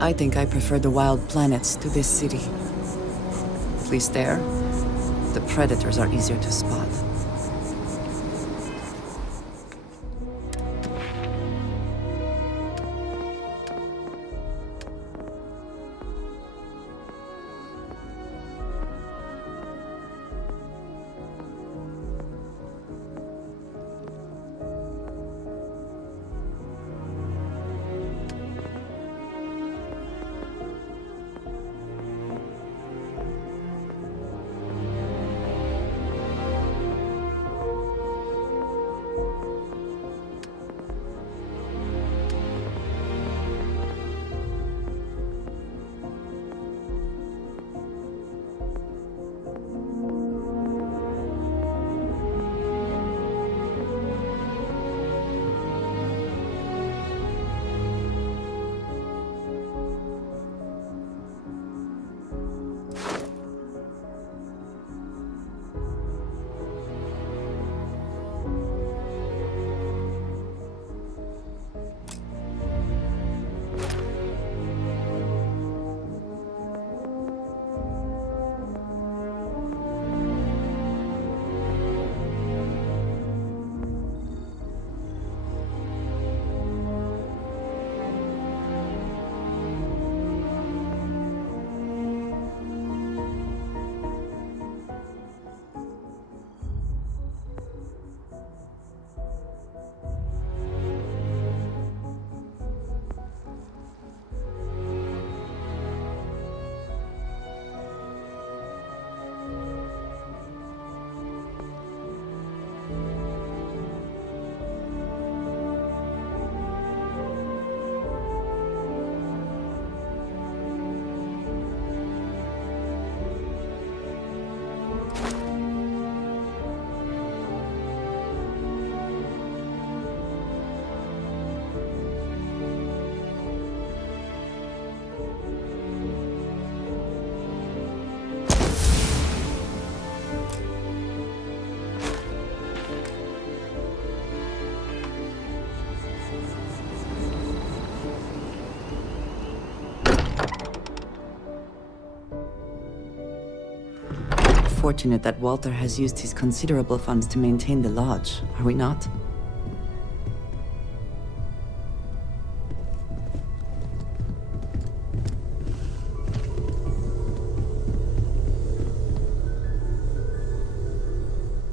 I think I prefer the wild planets to this city. At least there, the predators are easier to spot. Fortunate that Walter has used his considerable funds to maintain the lodge, are we not?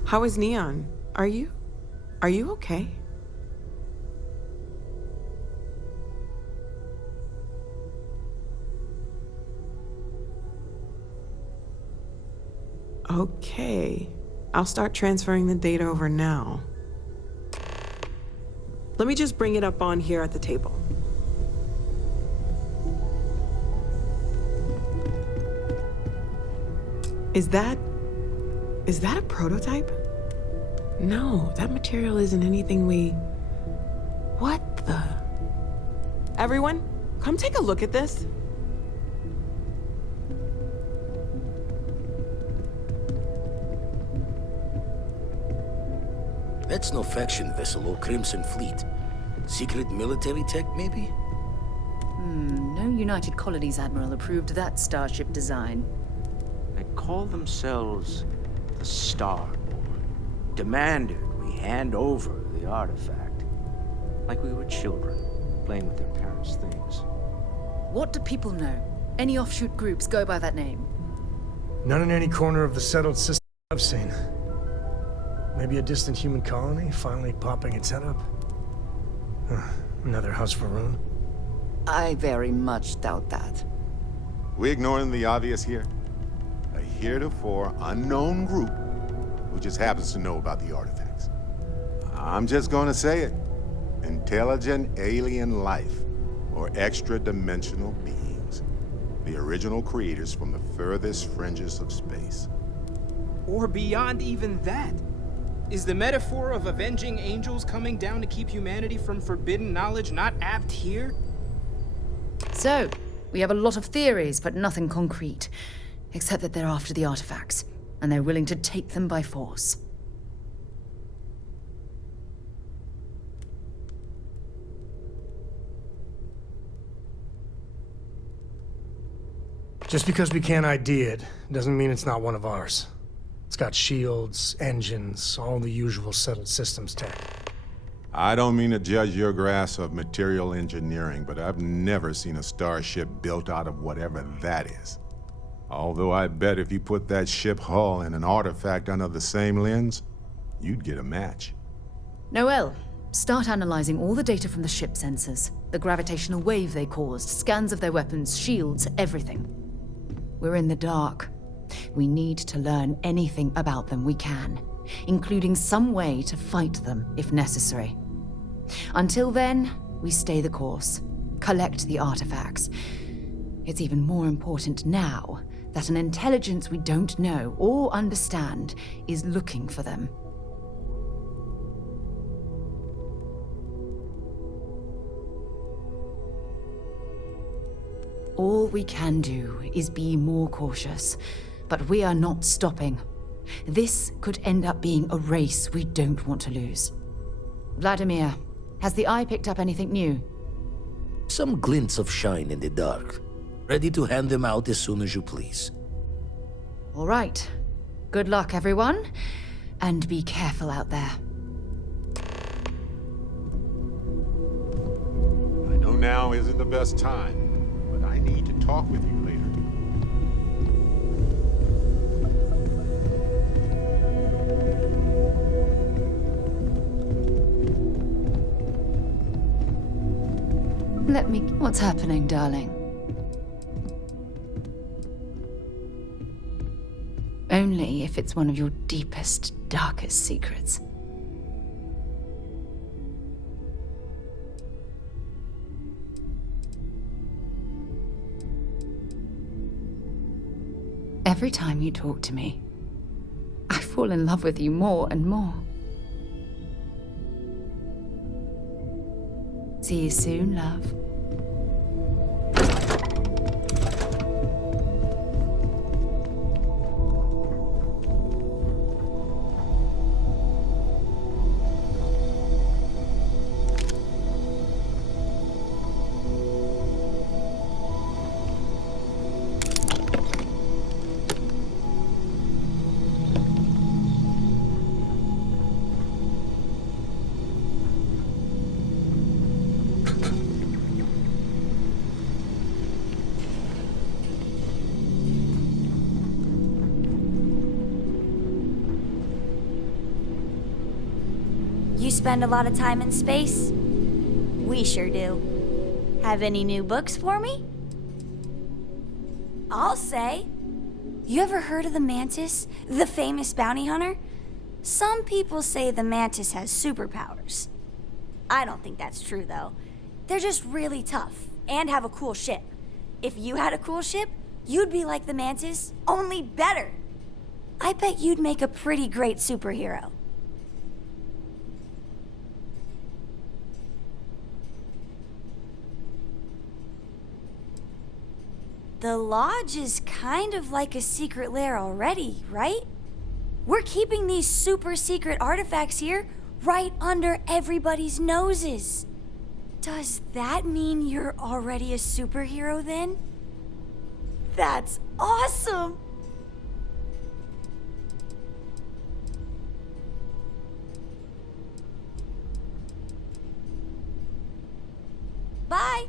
How is Neon? Are you okay? Okay. I'll start transferring the data over now. Let me just bring it up on here at the table. Is that a prototype? No, that material isn't anything we... What the... Everyone, come take a look at this. That's no faction vessel or Crimson Fleet. Secret military tech, maybe? No United Colonies Admiral approved that starship design. They call themselves the Starboard. Demanded we hand over the artifact. Like we were children, playing with their parents' things. What do people know? Any offshoot groups go by that name? None in any corner of the settled system I've seen. Maybe a distant human colony finally popping its head up? Another house for Rune? I very much doubt that. We ignoring the obvious here? A heretofore unknown group who just happens to know about the artifacts. I'm just gonna say it. Intelligent alien life, or extra-dimensional beings. The original creators from the furthest fringes of space. Or beyond even that. Is the metaphor of avenging angels coming down to keep humanity from forbidden knowledge not apt here? So, we have a lot of theories, but nothing concrete. Except that they're after the artifacts, and they're willing to take them by force. Just because we can't ID it, doesn't mean it's not one of ours. It's got shields, engines, all the usual settled systems tech. I don't mean to judge your grasp of material engineering, but I've never seen a starship built out of whatever that is. Although I bet if you put that ship hull and an artifact under the same lens, you'd get a match. Noel, start analyzing all the data from the ship sensors, the gravitational wave they caused, scans of their weapons, shields, everything. We're in the dark. We need to learn anything about them we can, including some way to fight them if necessary. Until then, we stay the course, collect the artifacts. It's even more important now that an intelligence we don't know or understand is looking for them. All we can do is be more cautious, but we are not stopping. This could end up being a race we don't want to lose. Vladimir, has the Eye picked up anything new? Some glints of shine in the dark. Ready to hand them out as soon as you please. All right. Good luck, everyone. And be careful out there. I know now isn't the best time, but I need to talk with you later. What's happening, darling? Only if it's one of your deepest, darkest secrets. Every time you talk to me, I fall in love with you more and more. See you soon, love. You spend a lot of time in space? We sure do. Have any new books for me? I'll say. You ever heard of the Mantis, the famous bounty hunter? Some people say the Mantis has superpowers. I don't think that's true, though. They're just really tough and have a cool ship. If you had a cool ship, you'd be like the Mantis, only better. I bet you'd make a pretty great superhero. The Lodge is kind of like a secret lair already, right? We're keeping these super secret artifacts here right under everybody's noses. Does that mean you're already a superhero then? That's awesome! Bye!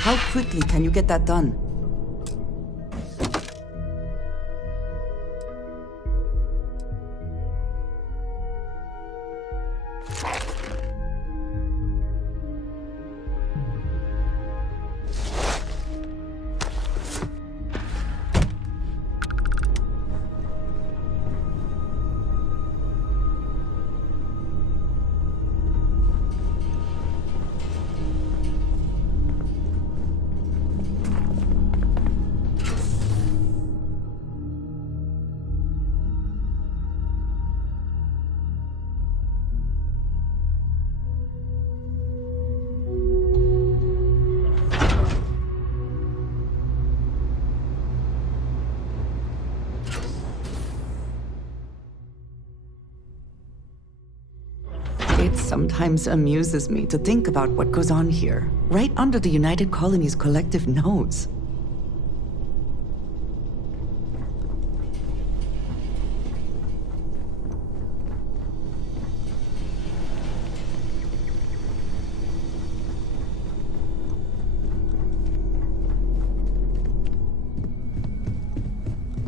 How quickly can you get that done? It sometimes amuses me to think about what goes on here, right under the United Colony's collective nose.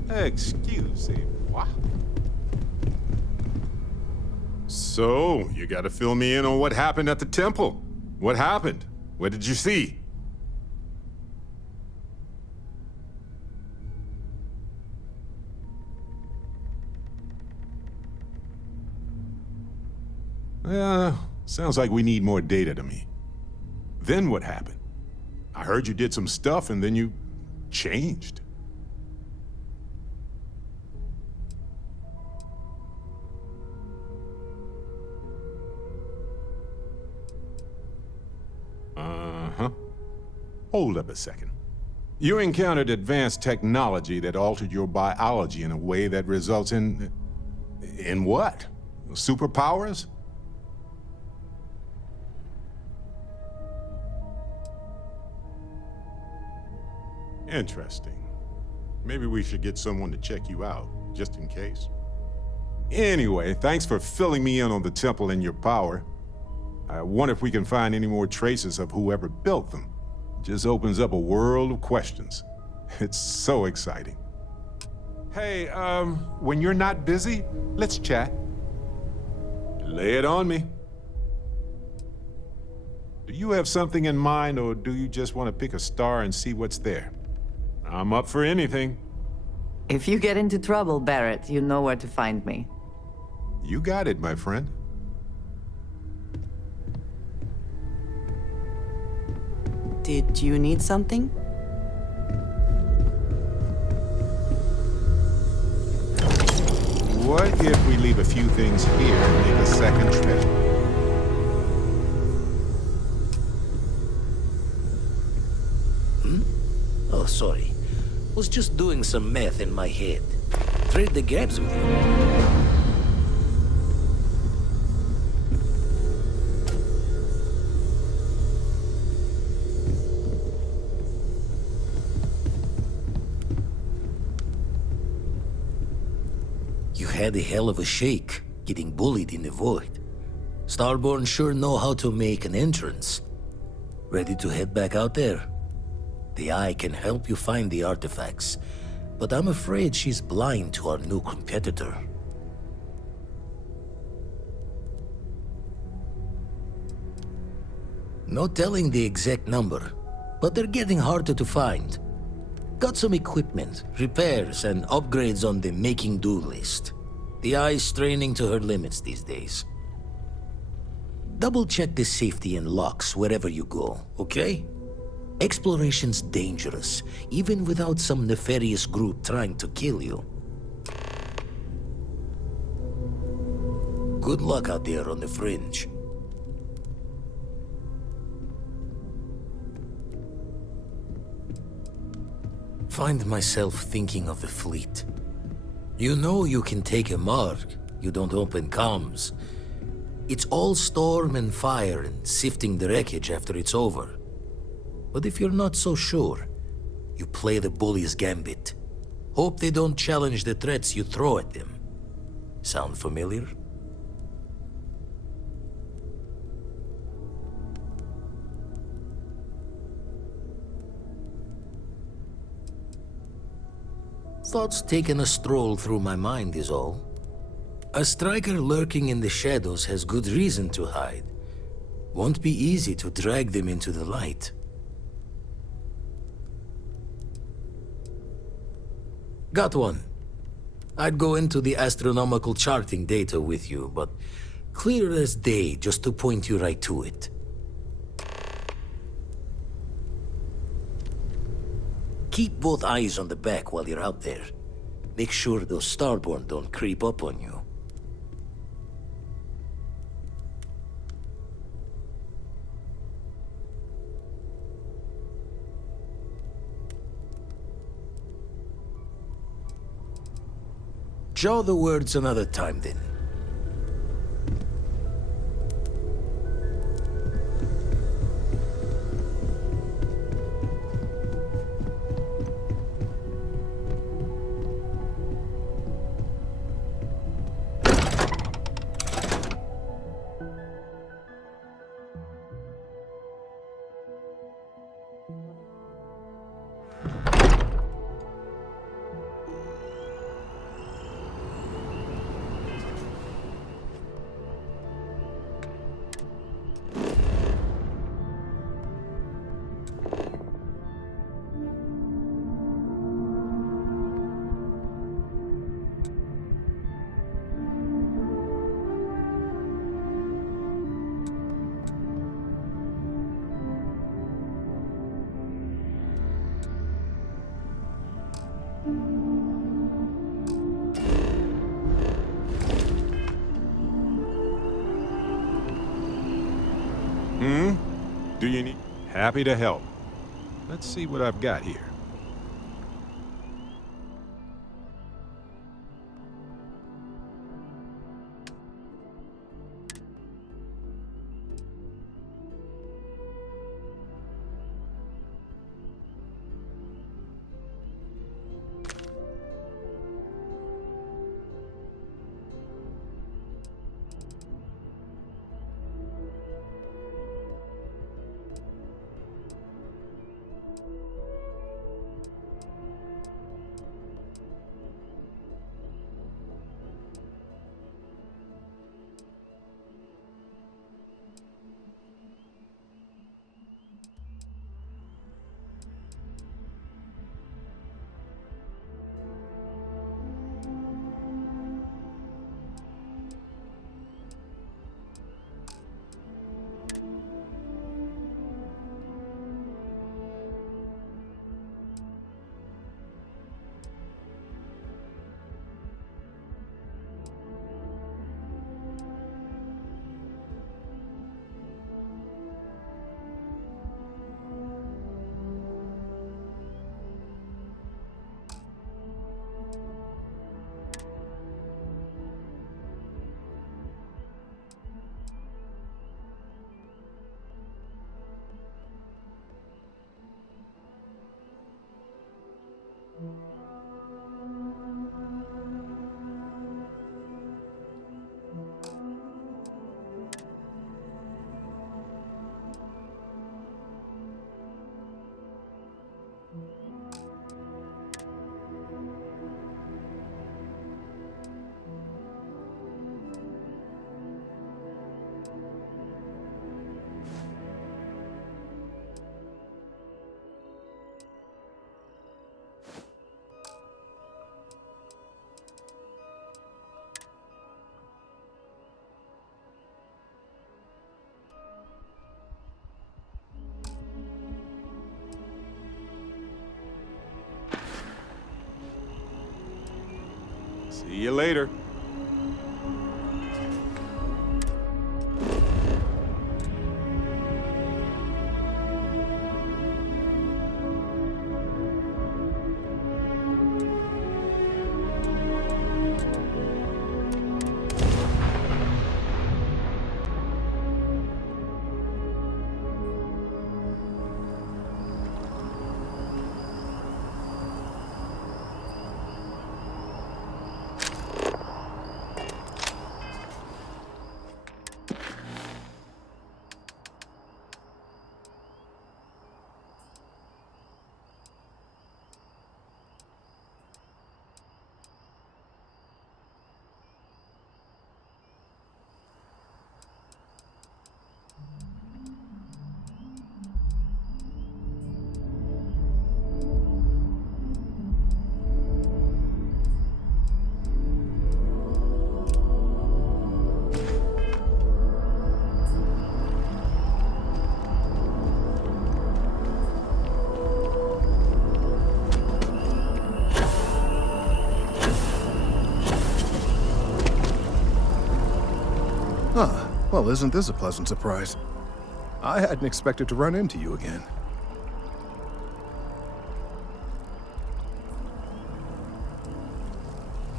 Excusez-moi. So, you gotta fill me in on what happened at the temple. What happened? What did you see? Sounds like we need more data to me. Then what happened? I heard you did some stuff and then you changed. Uh-huh. Hold up a second. You encountered advanced technology that altered your biology in a way that results in... In what? Superpowers? Interesting. Maybe we should get someone to check you out, just in case. Anyway, thanks for filling me in on the temple and your power. I wonder if we can find any more traces of whoever built them. Just opens up a world of questions. It's so exciting. Hey, when you're not busy, let's chat. Lay it on me. Do you have something in mind, or do you just want to pick a star and see what's there? I'm up for anything. If you get into trouble, Barrett, you know where to find me. You got it, my friend. Did you need something? What if we leave a few things here and make a second trip? Oh, sorry. Was just doing some math in my head. Trade the gaps with you. You had a hell of a shake, getting bullied in the void. Starborn sure know how to make an entrance. Ready to head back out there? The Eye can help you find the artifacts, but I'm afraid she's blind to our new competitor. No telling the exact number, but they're getting harder to find. Got some equipment, repairs, and upgrades on the making-do list. The Eye's straining to her limits these days. Double-check the safety and locks wherever you go, okay? Exploration's dangerous, even without some nefarious group trying to kill you. Good luck out there on the fringe. Find myself thinking of the fleet. You know you can take a mark, you don't open comms. It's all storm and fire and sifting the wreckage after it's over. But if you're not so sure, you play the bully's gambit. Hope they don't challenge the threats you throw at them. Sound familiar? Thoughts taking a stroll through my mind is all. A striker lurking in the shadows has good reason to hide. Won't be easy to drag them into the light. Got one. I'd go into the astronomical charting data with you, but clear as day just to point you right to it. Keep both eyes on the back while you're out there. Make sure those starborn don't creep up on you. Jaw the words another time, then. Do you need... Happy to help. Let's see what I've got here. See you later. Well, isn't this a pleasant surprise? I hadn't expected to run into you again.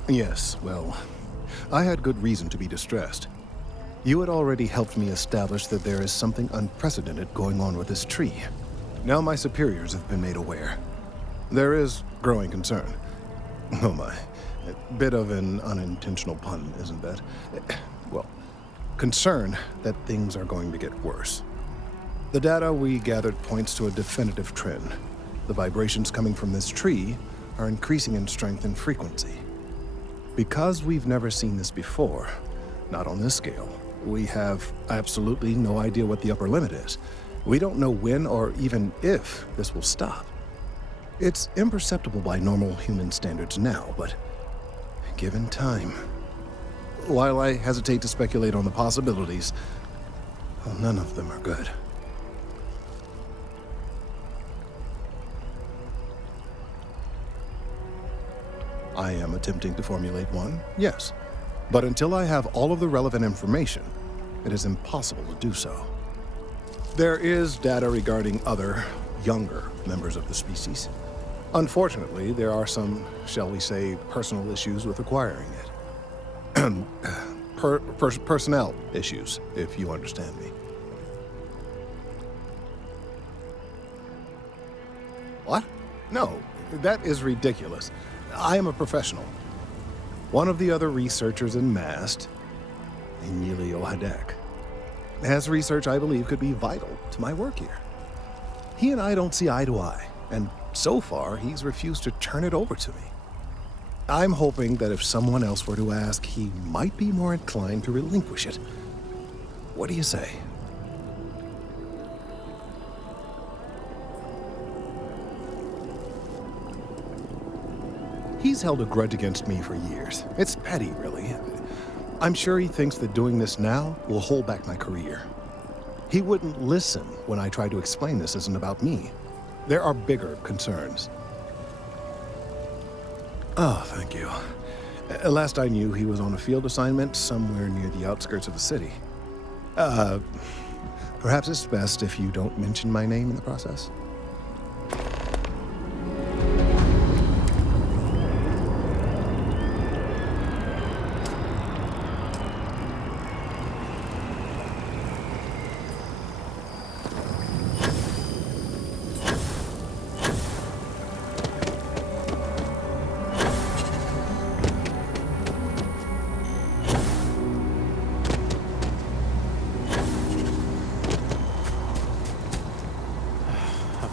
Yes, well, I had good reason to be distressed. You had already helped me establish that there is something unprecedented going on with this tree. Now my superiors have been made aware. There is growing concern. Oh my, a bit of an unintentional pun, isn't that? Well, concern that things are going to get worse. The data we gathered points to a definitive trend. The vibrations coming from this tree are increasing in strength and frequency. Because we've never seen this before, not on this scale, we have absolutely no idea what the upper limit is. We don't know when or even if this will stop. It's imperceptible by normal human standards now, but given time. While I hesitate to speculate on the possibilities, well, none of them are good. I am attempting to formulate one, yes. But until I have all of the relevant information, it is impossible to do so. There is data regarding other, younger members of the species. Unfortunately, there are some, shall we say, personal issues with acquiring it. Personnel issues, if you understand me. What? No, that is ridiculous. I am a professional. One of the other researchers in MAST, Emilio Hadek, has research I believe could be vital to my work here. He and I don't see eye to eye, and so far he's refused to turn it over to me. I'm hoping that if someone else were to ask, he might be more inclined to relinquish it. What do you say? He's held a grudge against me for years. It's petty, really. I'm sure he thinks that doing this now will hold back my career. He wouldn't listen when I tried to explain this isn't about me. There are bigger concerns. Oh, thank you. Last I knew, he was on a field assignment somewhere near the outskirts of the city. Perhaps it's best if you don't mention my name in the process?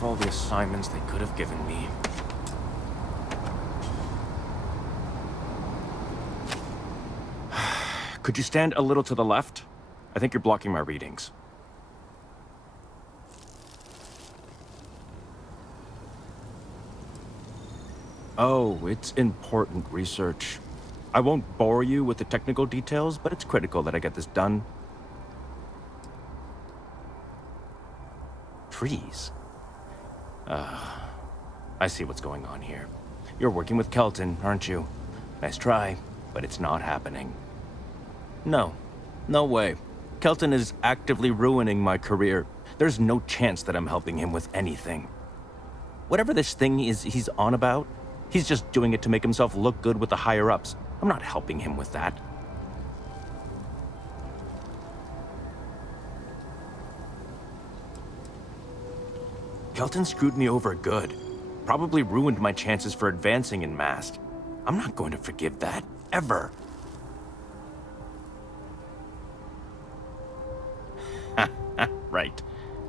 All the assignments they could have given me. Could you stand a little to the left? I think you're blocking my readings. Oh, it's important research. I won't bore you with the technical details, but it's critical that I get this done. Trees. I see what's going on here. You're working with Kelton, aren't you? Nice try, but it's not happening. No way. Kelton is actively ruining my career. There's no chance that I'm helping him with anything. Whatever this thing is he's on about, he's just doing it to make himself look good with the higher-ups. I'm not helping him with that. Kelton screwed me over good. Probably ruined my chances for advancing in MAST. I'm not going to forgive that, ever. Right.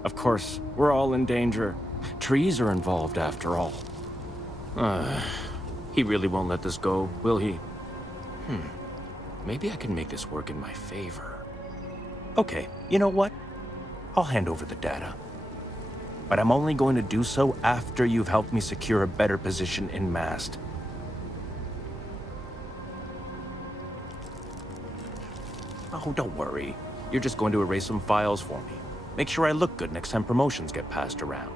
Of course, we're all in danger. Trees are involved, after all. He really won't let this go, will he? Maybe I can make this work in my favor. Okay, you know what? I'll hand over the data. But I'm only going to do so after you've helped me secure a better position in MAST. Oh, don't worry. You're just going to erase some files for me. Make sure I look good next time promotions get passed around.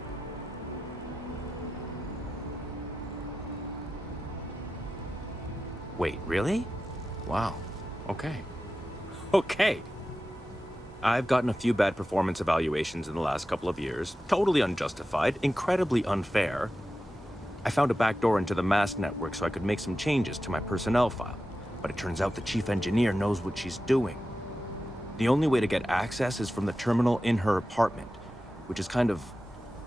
Wait, really? Wow. Okay. Okay. I've gotten a few bad performance evaluations in the last couple of years. Totally unjustified, incredibly unfair. I found a backdoor into the mass network so I could make some changes to my personnel file. But it turns out the chief engineer knows what she's doing. The only way to get access is from the terminal in her apartment, which is kind of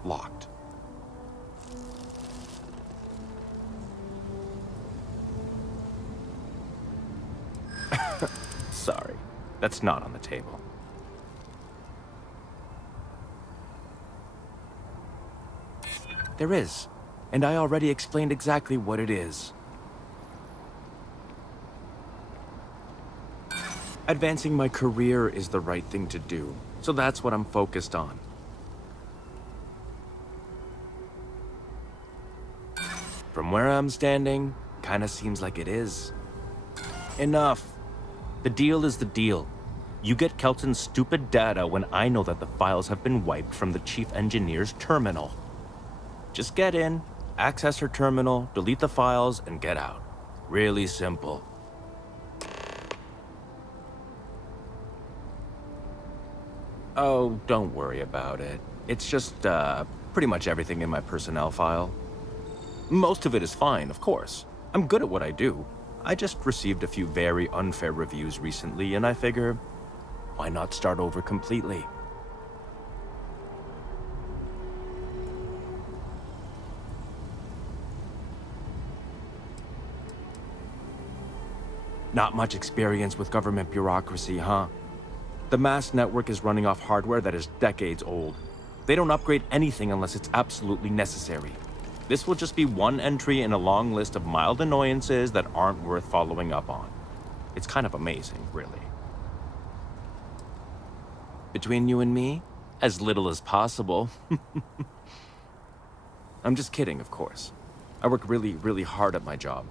locked. Sorry, that's not on the table. There is, and I already explained exactly what it is. Advancing my career is the right thing to do, so that's what I'm focused on. From where I'm standing, kinda seems like it is. Enough. The deal is the deal. You get Kelton's stupid data when I know that the files have been wiped from the chief engineer's terminal. Just get in, access her terminal, delete the files, and get out. Really simple. Oh, don't worry about it. It's just, pretty much everything in my personnel file. Most of it is fine, of course. I'm good at what I do. I just received a few very unfair reviews recently, and I figure, why not start over completely? Not much experience with government bureaucracy, huh? The mass network is running off hardware that is decades old. They don't upgrade anything unless it's absolutely necessary. This will just be one entry in a long list of mild annoyances that aren't worth following up on. It's kind of amazing, really. Between you and me, as little as possible. I'm just kidding, of course. I work really, really hard at my job.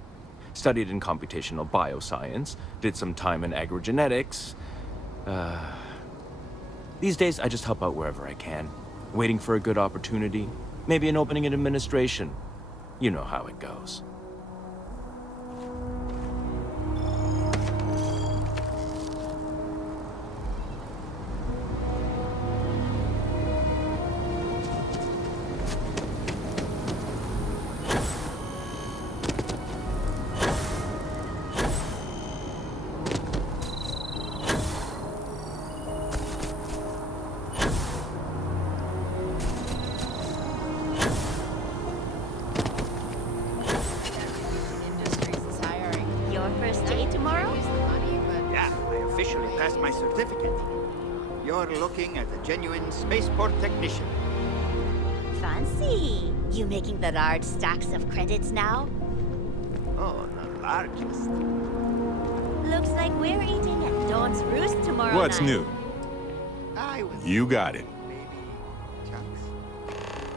Studied in computational bioscience, did some time in agrogenetics. These days, I just help out wherever I can. Waiting for a good opportunity. Maybe an opening in administration. You know how it goes. Looking at a genuine spaceport technician. Fancy. You making the large stacks of credits now? Oh, the largest. Looks like we're eating at Dawn's Roost tomorrow What's night. new? You got it. Maybe chunks.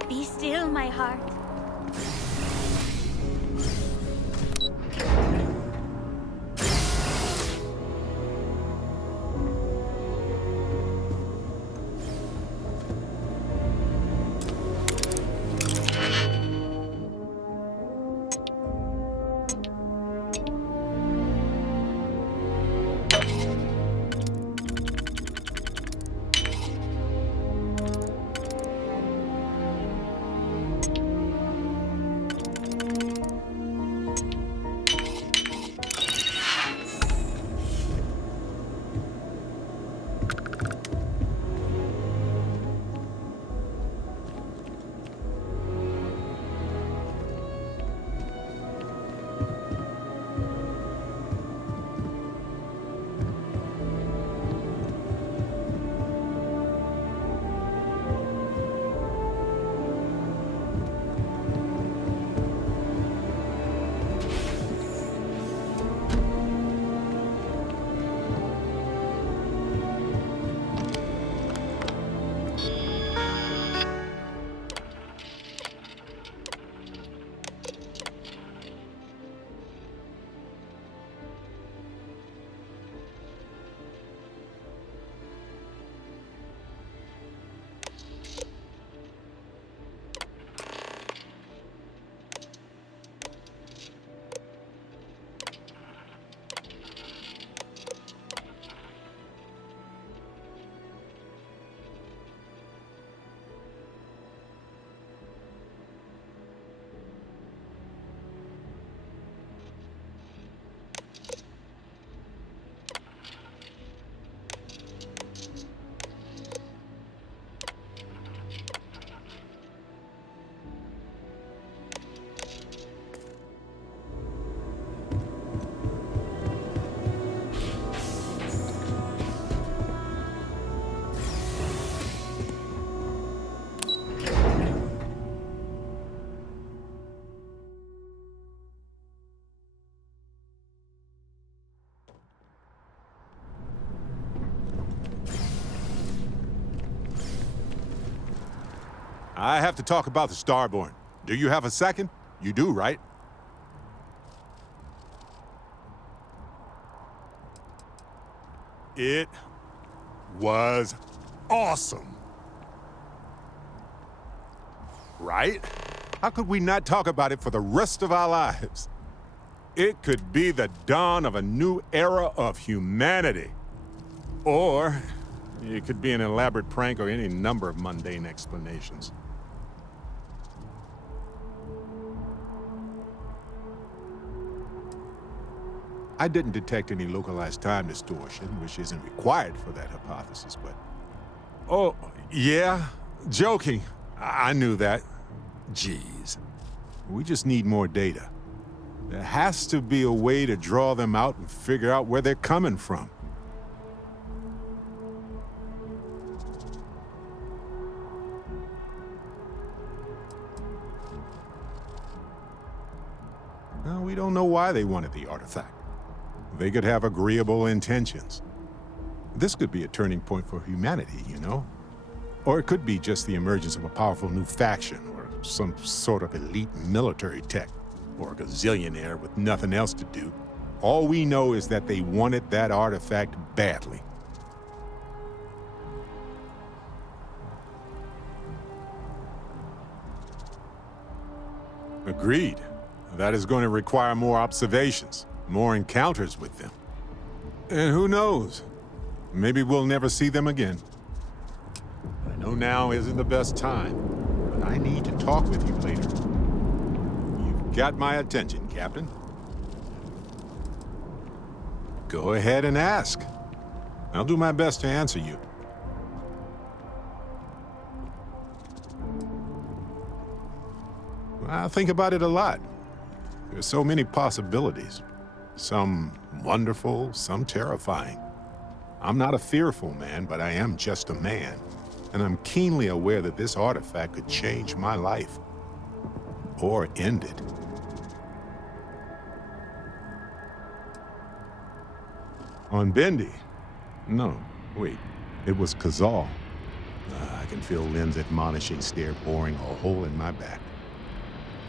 Be still, my heart. I have to talk about the Starborn. Do you have a second? You do, right? It was awesome. Right? How could we not talk about it for the rest of our lives? It could be the dawn of a new era of humanity. Or it could be an elaborate prank or any number of mundane explanations. I didn't detect any localized time distortion, which isn't required for that hypothesis, but... Oh, yeah? Joking. I knew that. Jeez. We just need more data. There has to be a way to draw them out and figure out where they're coming from. Well, we don't know why they wanted the artifact. They could have agreeable intentions. This could be a turning point for humanity, you know? Or it could be just the emergence of a powerful new faction, or some sort of elite military tech, or a gazillionaire with nothing else to do. All we know is that they wanted that artifact badly. Agreed. That is going to require more observations, more encounters with them. And who knows? Maybe we'll never see them again. I know now isn't the best time, but I need to talk with you later. You've got my attention, Captain. Go ahead and ask. I'll do my best to answer you. I think about it a lot. There's so many possibilities. Some wonderful, some terrifying. I'm not a fearful man, but I am just a man. And I'm keenly aware that this artifact could change my life. Or end it. On Bendy? No, wait. It was Kazal. I can feel Lynn's admonishing stare boring a hole in my back.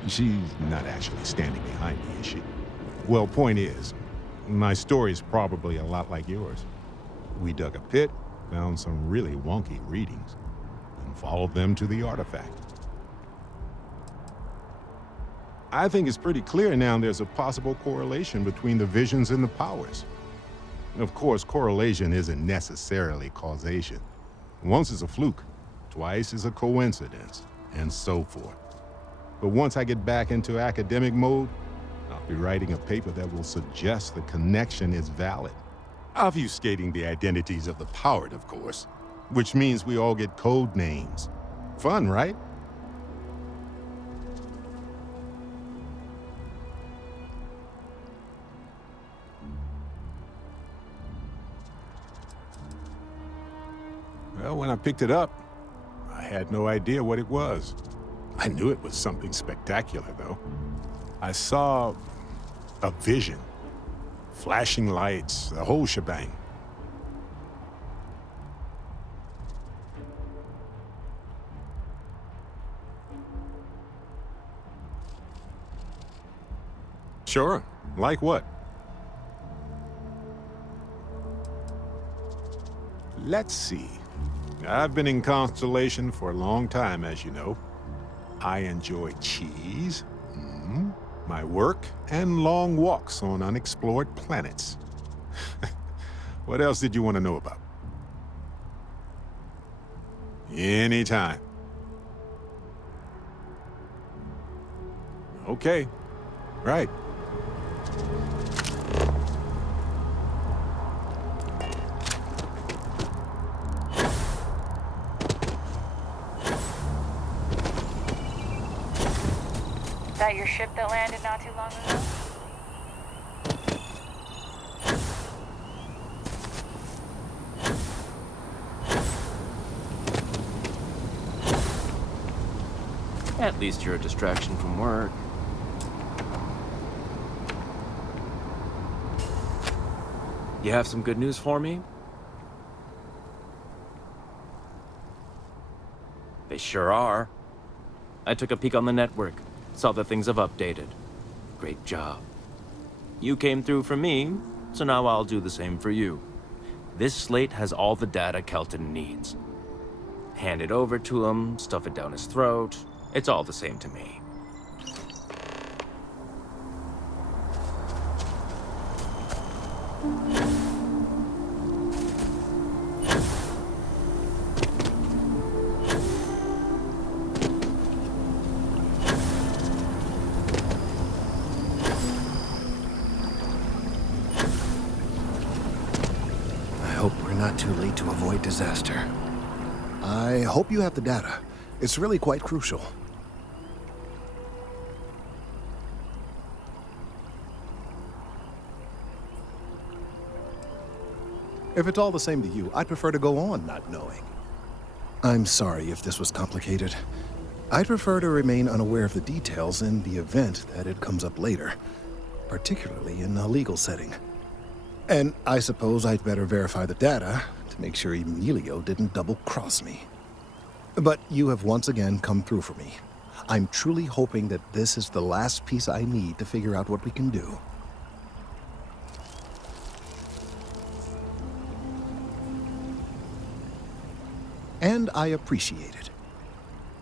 She's not actually standing behind me, is she? Well, point is, my story's probably a lot like yours. We dug a pit, found some really wonky readings, and followed them to the artifact. I think it's pretty clear now there's a possible correlation between the visions and the powers. Of course, correlation isn't necessarily causation. Once is a fluke, twice is a coincidence, and so forth. But once I get back into academic mode, I'll be writing a paper that will suggest the connection is valid. Obfuscating the identities of the powered, of course, which means we all get code names. Fun, right? Well, when I picked it up, I had no idea what it was. I knew it was something spectacular, though. I saw a vision. Flashing lights, the whole shebang. Sure. Like what? Let's see. I've been in Constellation for a long time, as you know. I enjoy cheese, my work, and long walks on unexplored planets. What else did you want to know about? Anytime. Okay. Right. That your ship that landed not too long ago? At least you're a distraction from work. You have some good news for me? They sure are. I took a peek on the network, saw that things have updated. Great job. You came through for me, so now I'll do the same for you. This slate has all the data Kelton needs. Hand it over to him, stuff it down his throat. It's all the same to me. Not too late to avoid disaster. I hope you have the data. It's really quite crucial. If it's all the same to you, I'd prefer to go on not knowing. I'm sorry if this was complicated. I'd prefer to remain unaware of the details in the event that it comes up later, particularly in a legal setting. And I suppose I'd better verify the data to make sure Emilio didn't double-cross me. But you have once again come through for me. I'm truly hoping that this is the last piece I need to figure out what we can do. And I appreciate it.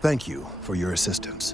Thank you for your assistance.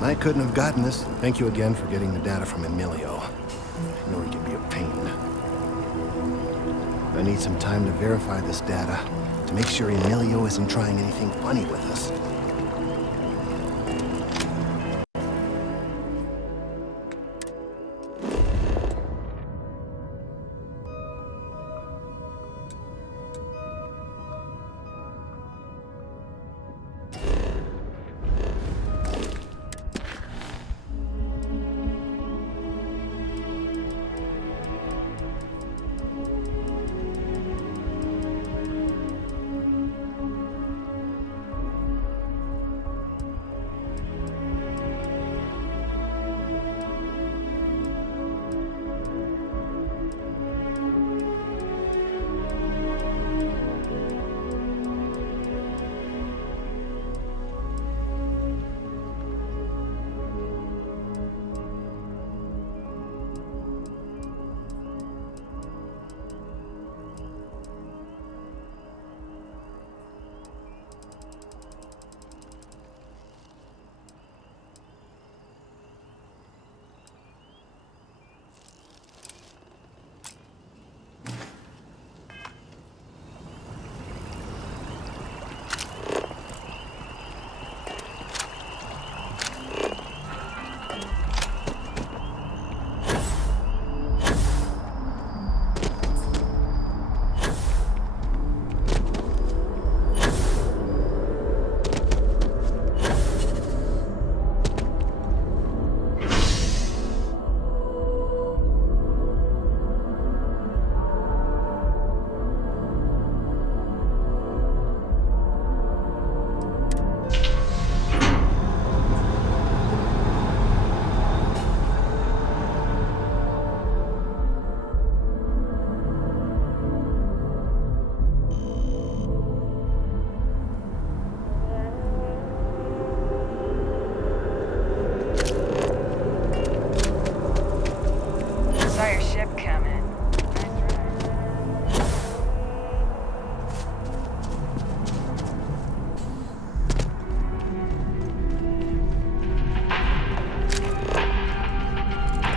I couldn't have gotten this. Thank you again for getting the data from Emilio. I know he can be a pain. I need some time to verify this data, to make sure Emilio isn't trying anything funny with us.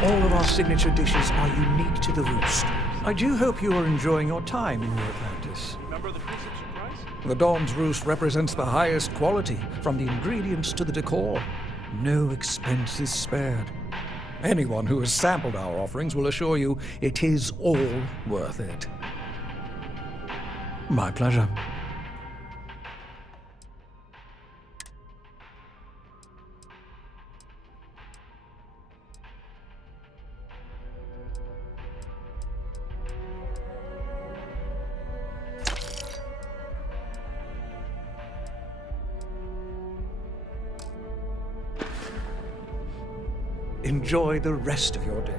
All of our signature dishes are unique to the Roost. I do hope you are enjoying your time in New Atlantis. Remember the Crimson Surprise? The Dawn's Roost represents the highest quality, from the ingredients to the decor. No expense is spared. Anyone who has sampled our offerings will assure you it is all worth it. My pleasure. Enjoy the rest of your day.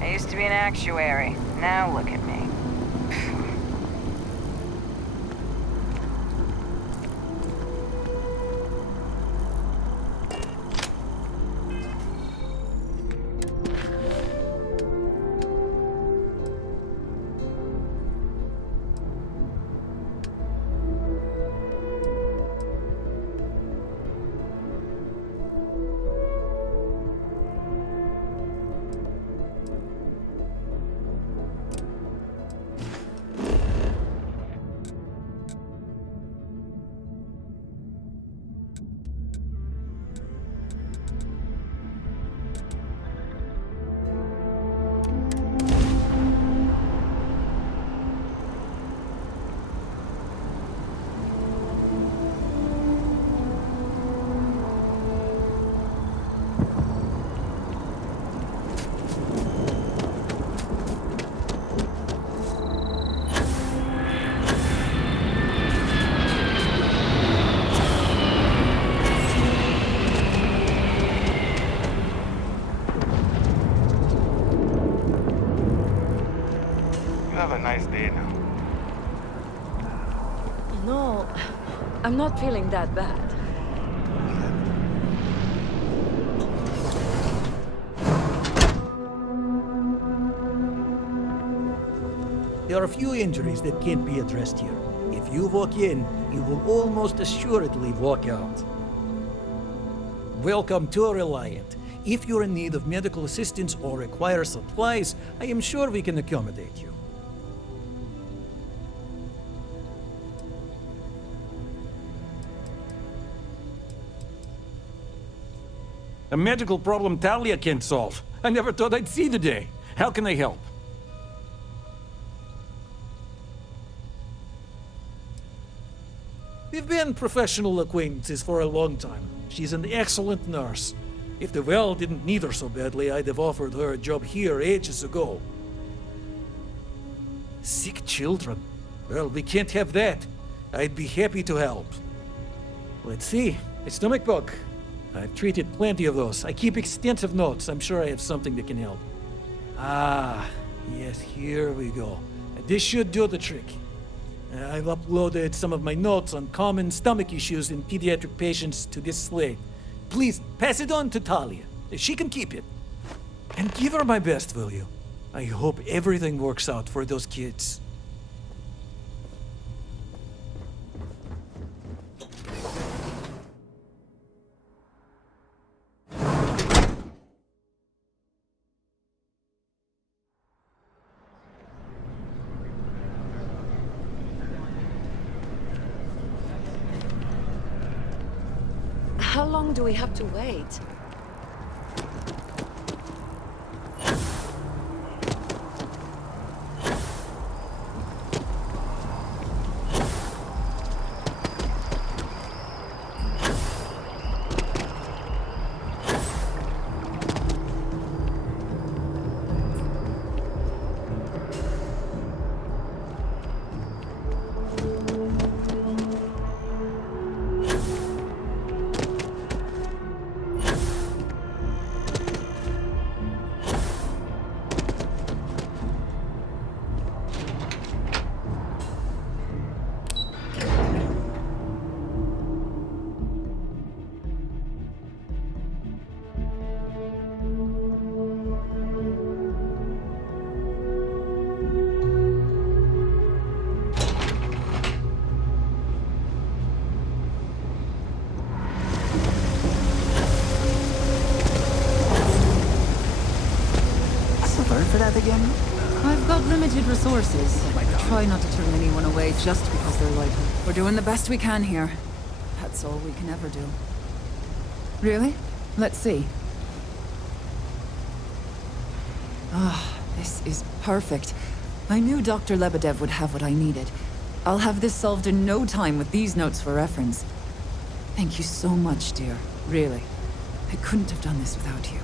I used to be an actuary. Now look at me. Have a nice day now. No, I'm not feeling that bad. There are a few injuries that can't be addressed here. If you walk in, you will almost assuredly walk out. Welcome to Reliant. If you're in need of medical assistance or require supplies, I am sure we can accommodate you. A medical problem Talia can't solve. I never thought I'd see the day. How can I help? We've been professional acquaintances for a long time. She's an excellent nurse. If the well didn't need her so badly, I'd have offered her a job here ages ago. Sick children. Well, we can't have that. I'd be happy to help. Let's see. A stomach bug. I've treated plenty of those. I keep extensive notes. I'm sure I have something that can help. Ah, yes, here we go. This should do the trick. I've uploaded some of my notes on common stomach issues in pediatric patients to this slate. Please, pass it on to Talia. She can keep it. And give her my best, will you? I hope everything works out for those kids. How long do we have to wait? For that again? I've got limited resources. Try not to turn anyone away just because they're like her. We're doing the best we can here. That's all we can ever do. Really? Let's see. Ah, this is perfect. I knew Dr. Lebedev would have what I needed. I'll have this solved in no time with these notes for reference. Thank you so much, dear. Really. I couldn't have done this without you.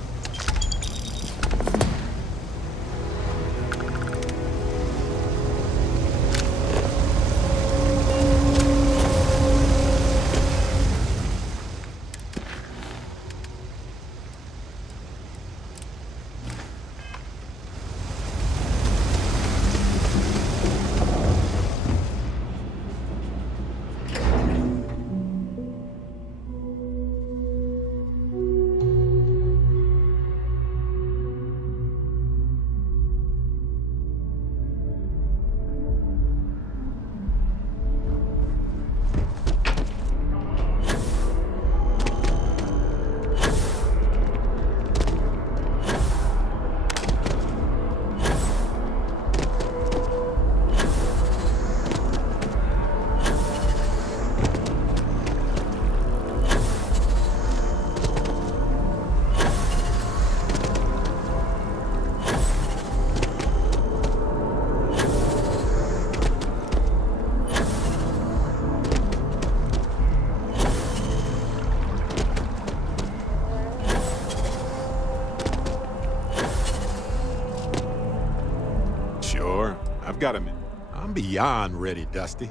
I've got him. I'm beyond ready, Dusty.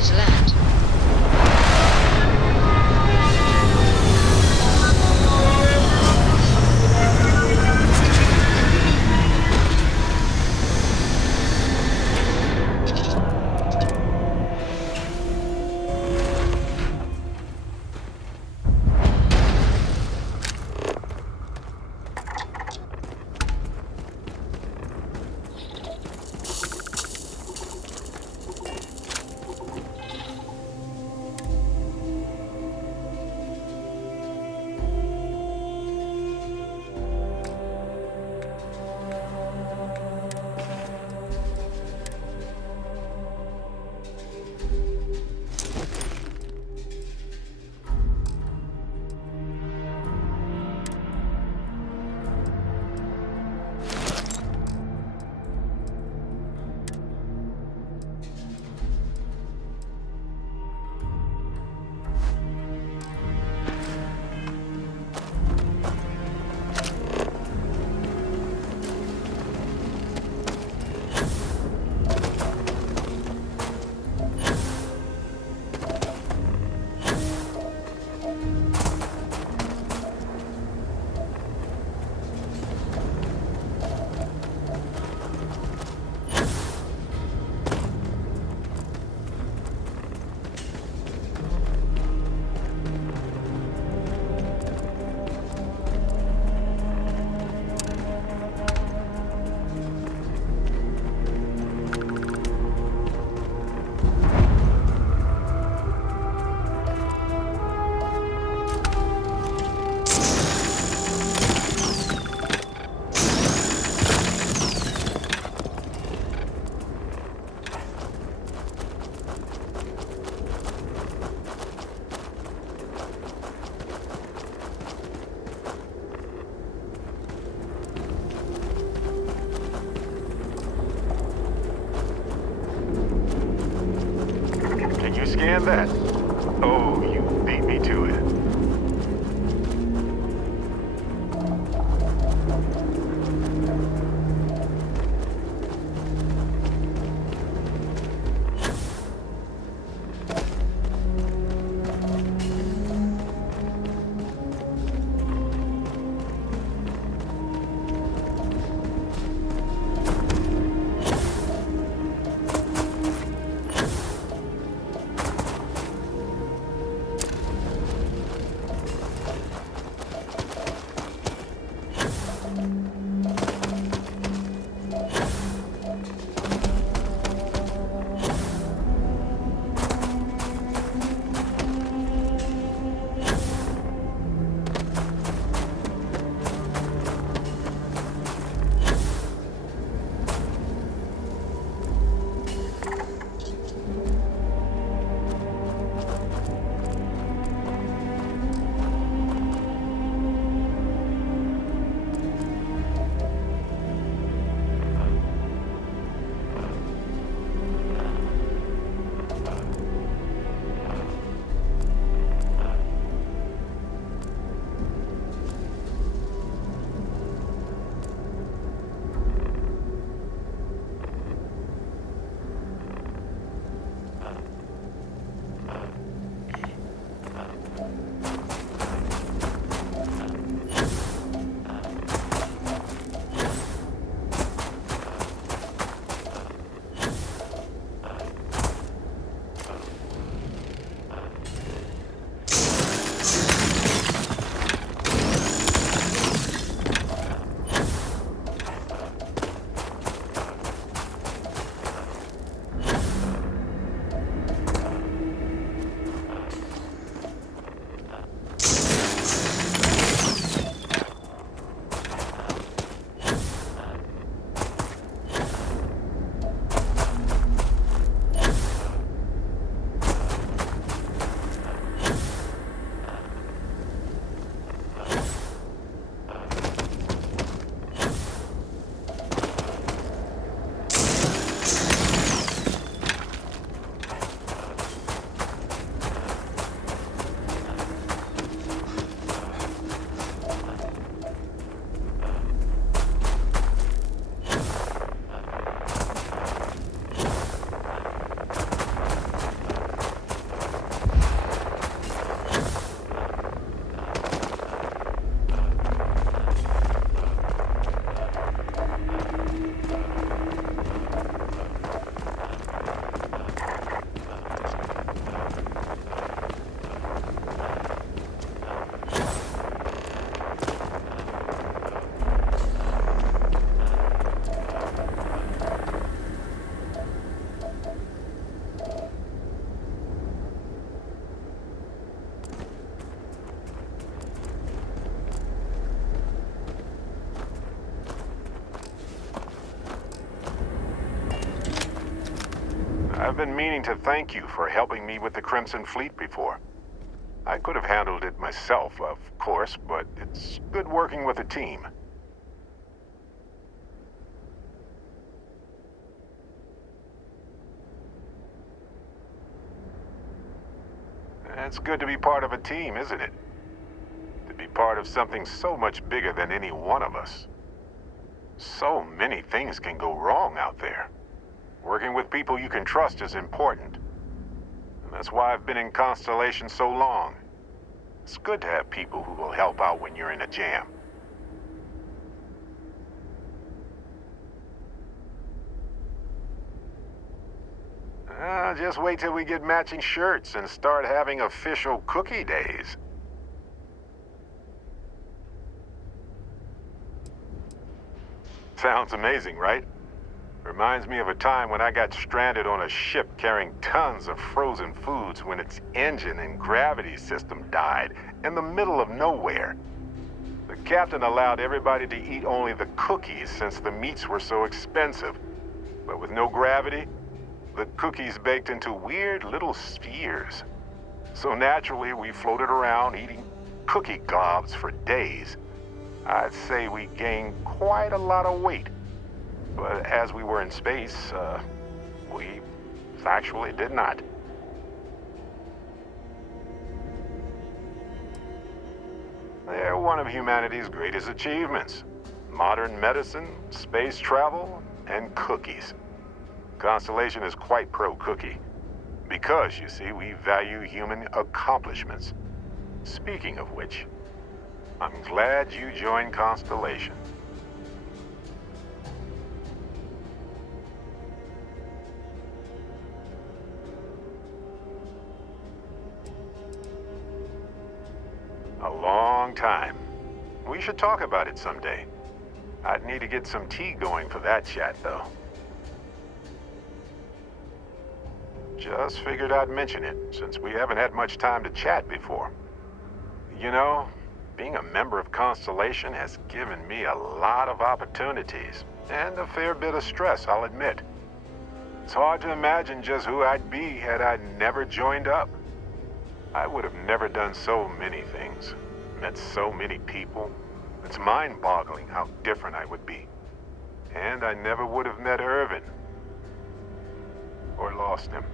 ready to land. Scan that. Oh, you beat me to it. I've been meaning to thank you for helping me with the Crimson Fleet before. I could have handled it myself, of course, but it's good working with a team. It's good to be part of a team, isn't it? To be part of something so much bigger than any one of us. So many things can go wrong out there. Working with people you can trust is important. And that's why I've been in Constellation so long. It's good to have people who will help out when you're in a jam. Just wait till we get matching shirts and start having official cookie days. Sounds amazing, right? Reminds me of a time when I got stranded on a ship carrying tons of frozen foods when its engine and gravity system died in the middle of nowhere. The captain allowed everybody to eat only the cookies since the meats were so expensive. But with no gravity, the cookies baked into weird little spheres. So naturally, we floated around eating cookie globs for days. I'd say we gained quite a lot of weight. But as we were in space, we actually did not. They're one of humanity's greatest achievements. Modern medicine, space travel, and cookies. Constellation is quite pro-cookie. Because, you see, we value human accomplishments. Speaking of which, I'm glad you joined Constellation. A long time. We should talk about it someday. I'd need to get some tea going for that chat, though. Just figured I'd mention it, since we haven't had much time to chat before. You know, being a member of Constellation has given me a lot of opportunities, and a fair bit of stress, I'll admit. It's hard to imagine just who I'd be had I never joined up. I would have never done so many things, met so many people. It's mind-boggling how different I would be. And I never would have met Irvin. Or lost him,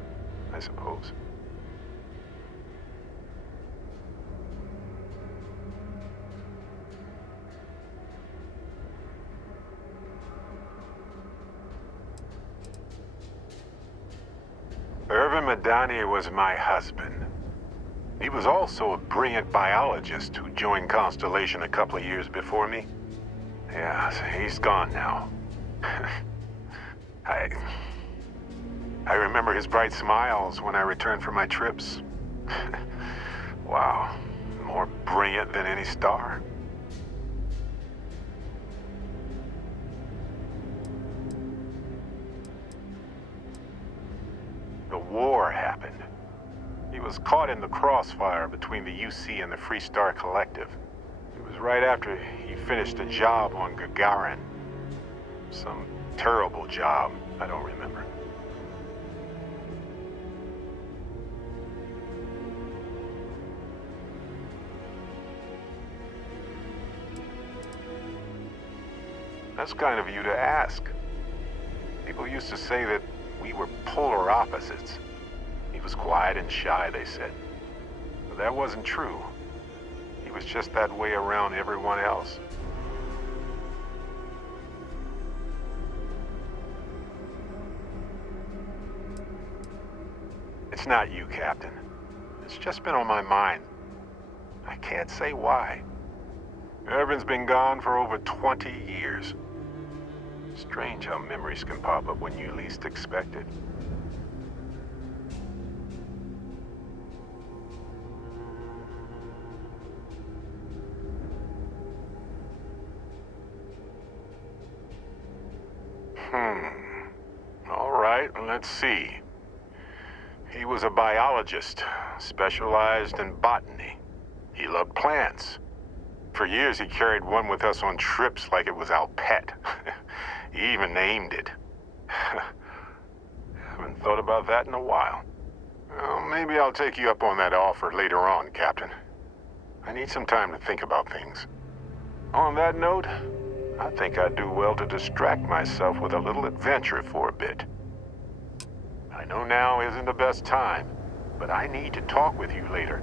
I suppose. Irvin Madani was my husband. He was also a brilliant biologist who joined Constellation a couple of years before me. Yeah, he's gone now. I remember his bright smiles when I returned from my trips. Wow, more brilliant than any star. The war happened. He was caught in the crossfire between the UC and the Freestar Collective. It was right after he finished a job on Gagarin. Some terrible job, I don't remember. That's kind of you to ask. People used to say that we were polar opposites. He was quiet and shy, they said. But that wasn't true. He was just that way around everyone else. It's not you, Captain. It's just been on my mind. I can't say why. Irvin's been gone for over 20 years. Strange how memories can pop up when you least expect it. All right, let's see. He was a biologist, specialized in botany. He loved plants. For years, he carried one with us on trips like it was our pet. He even named it. Haven't Haven't thought about that in a while. Well, maybe I'll take you up on that offer later on, Captain. I need some time to think about things. On that note, I think I'd do well to distract myself with a little adventure for a bit. I know now isn't the best time, but I need to talk with you later.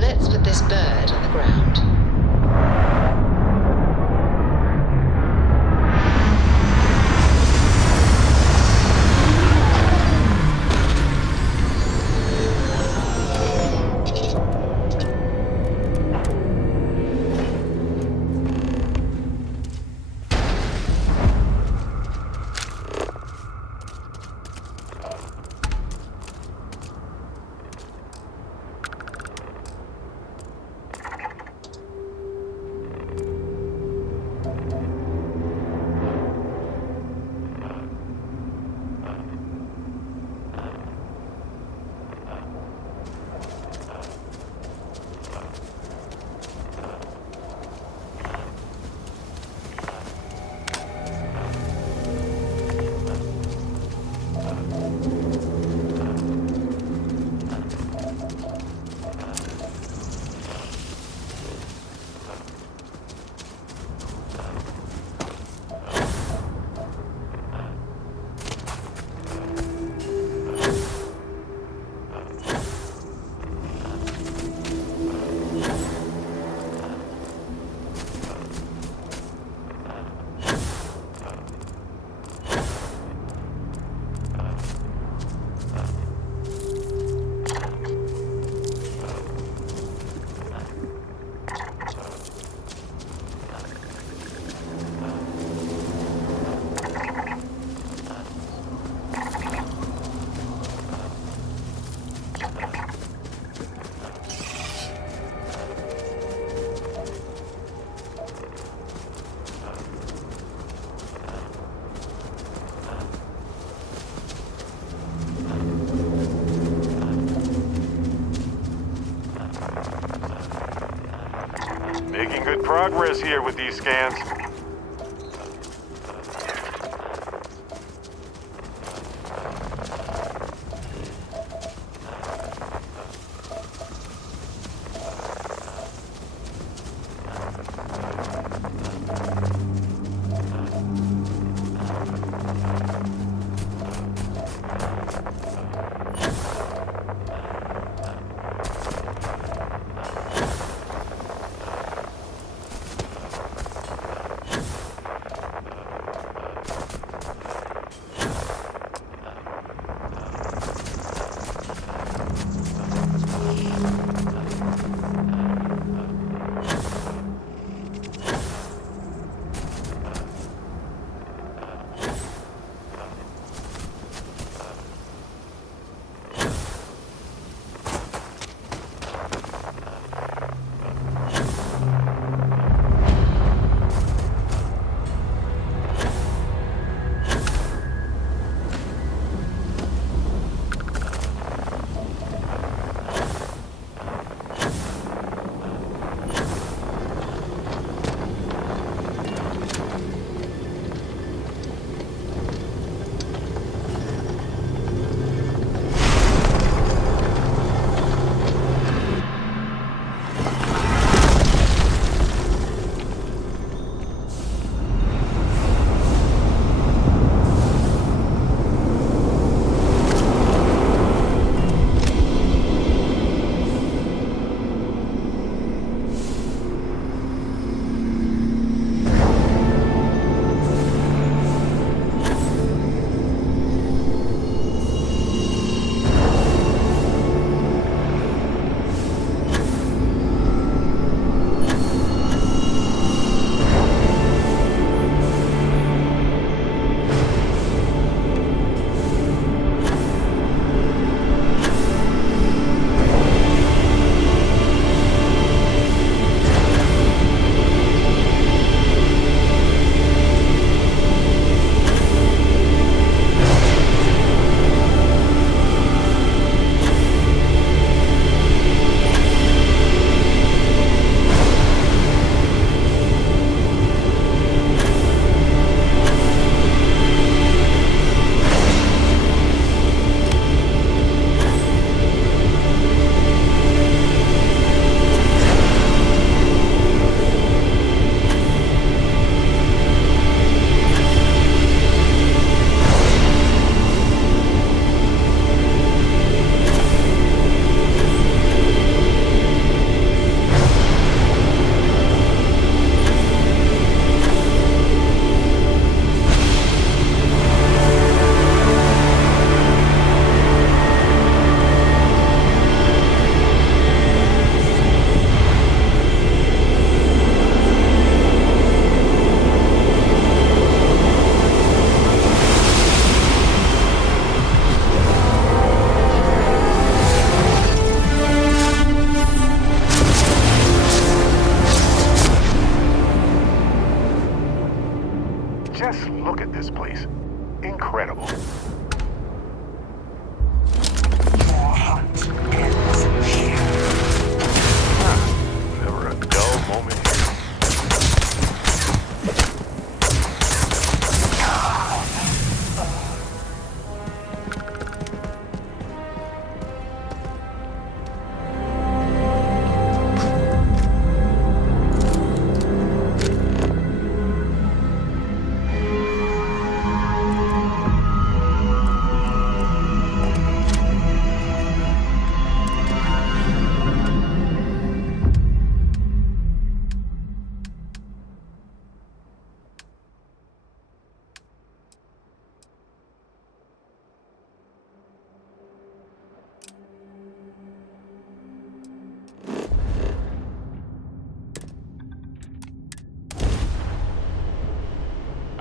Let's put this bird on the ground. Making good progress here with these scans.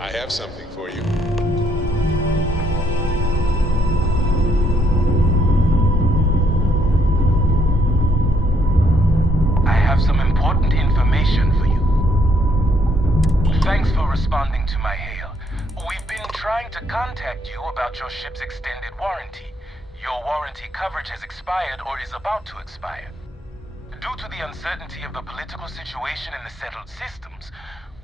I have something for you. I have some important information for you. Thanks for responding to my hail. We've been trying to contact you about your ship's extended warranty. Your warranty coverage has expired or is about to expire. Due to the uncertainty of the political situation in the settled systems,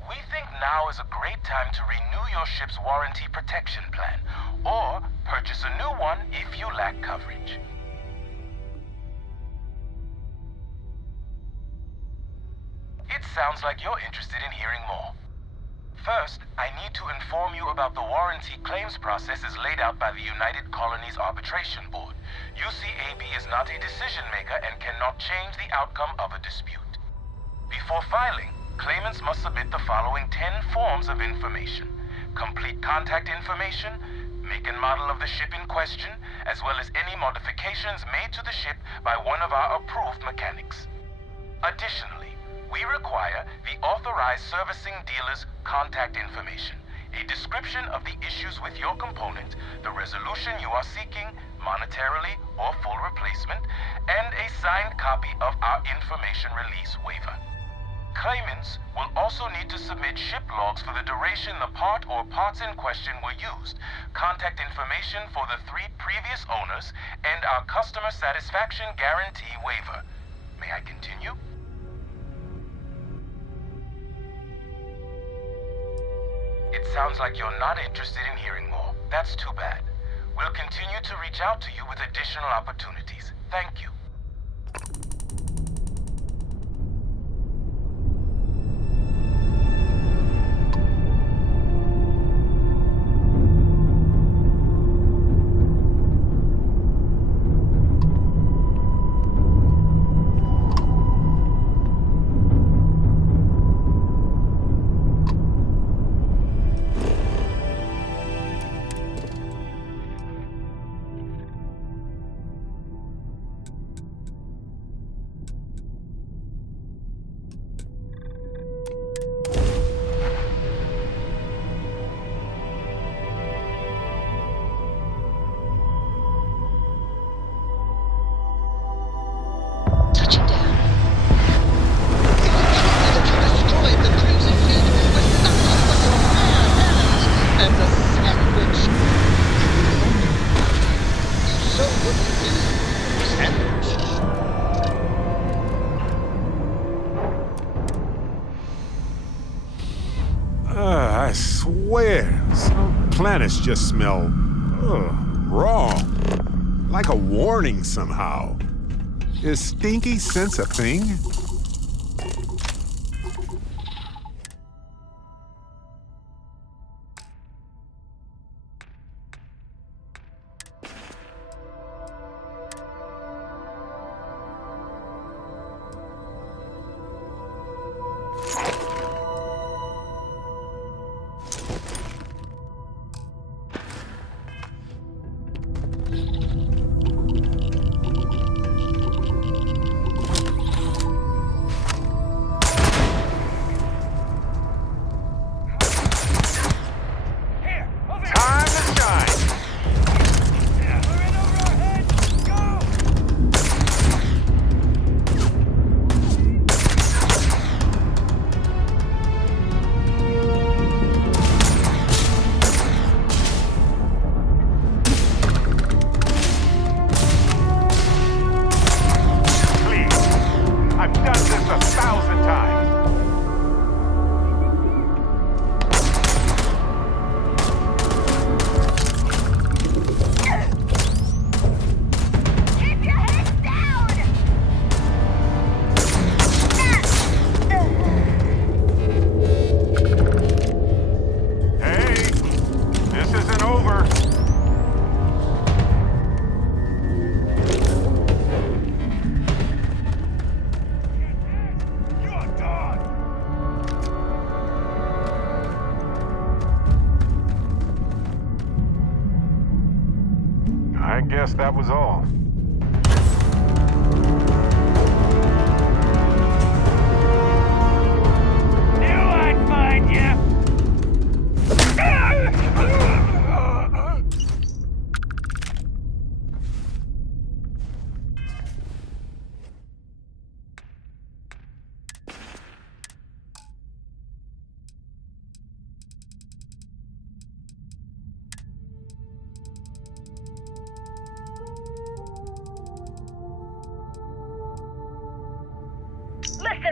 we think now is a great time to renew your ship's warranty protection plan, or purchase a new one if you lack coverage. It sounds like you're interested in hearing more. First, I need to inform you about the warranty claims process as laid out by the United Colonies Arbitration Board. UCAB is not a decision maker and cannot change the outcome of a dispute. Before filing, claimants must submit the following 10 forms of information: complete contact information, make and model of the ship in question, as well as any modifications made to the ship by one of our approved mechanics. Additionally, we require the authorized servicing dealer's contact information, a description of the issues with your component, the resolution you are seeking, monetarily or full replacement, and a signed copy of our information release waiver. Claimants will also need to submit ship logs for the duration the part or parts in question were used, contact information for the 3 previous owners, and our customer satisfaction guarantee waiver. May I continue? It sounds like you're not interested in hearing more. That's too bad. We'll continue to reach out to you with additional opportunities. Thank you. I swear, some planets just smell wrong. Like a warning somehow. Is stinky sense a thing?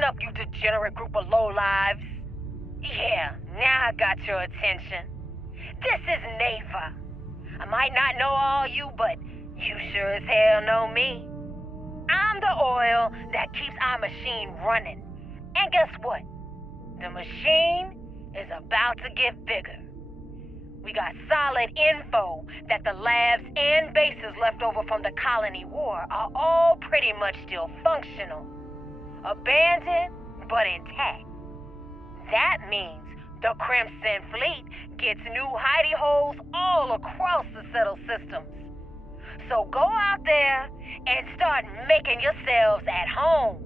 Listen up, you degenerate group of lowlives. Yeah, now I got your attention. This is Neva. I might not know all you, but you sure as hell know me. I'm the oil that keeps our machine running. And guess what? The machine is about to get bigger. We got solid info that the labs and bases left over from the colony war are all pretty much still functional. Abandoned, but intact. That means the Crimson Fleet gets new hidey holes all across the settled systems. So go out there and start making yourselves at home.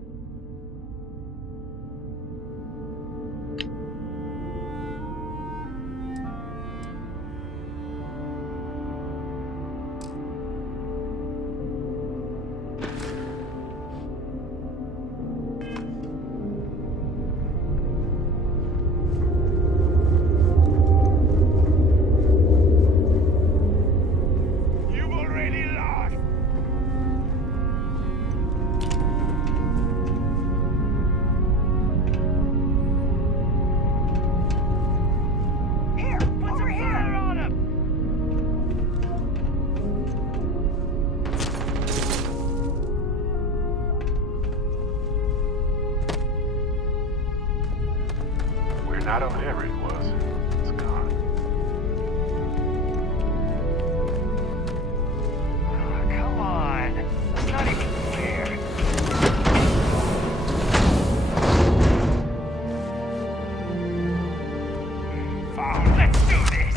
Not on whatever it was. It's gone. Come on. That's not even fair. Fine, let's do this.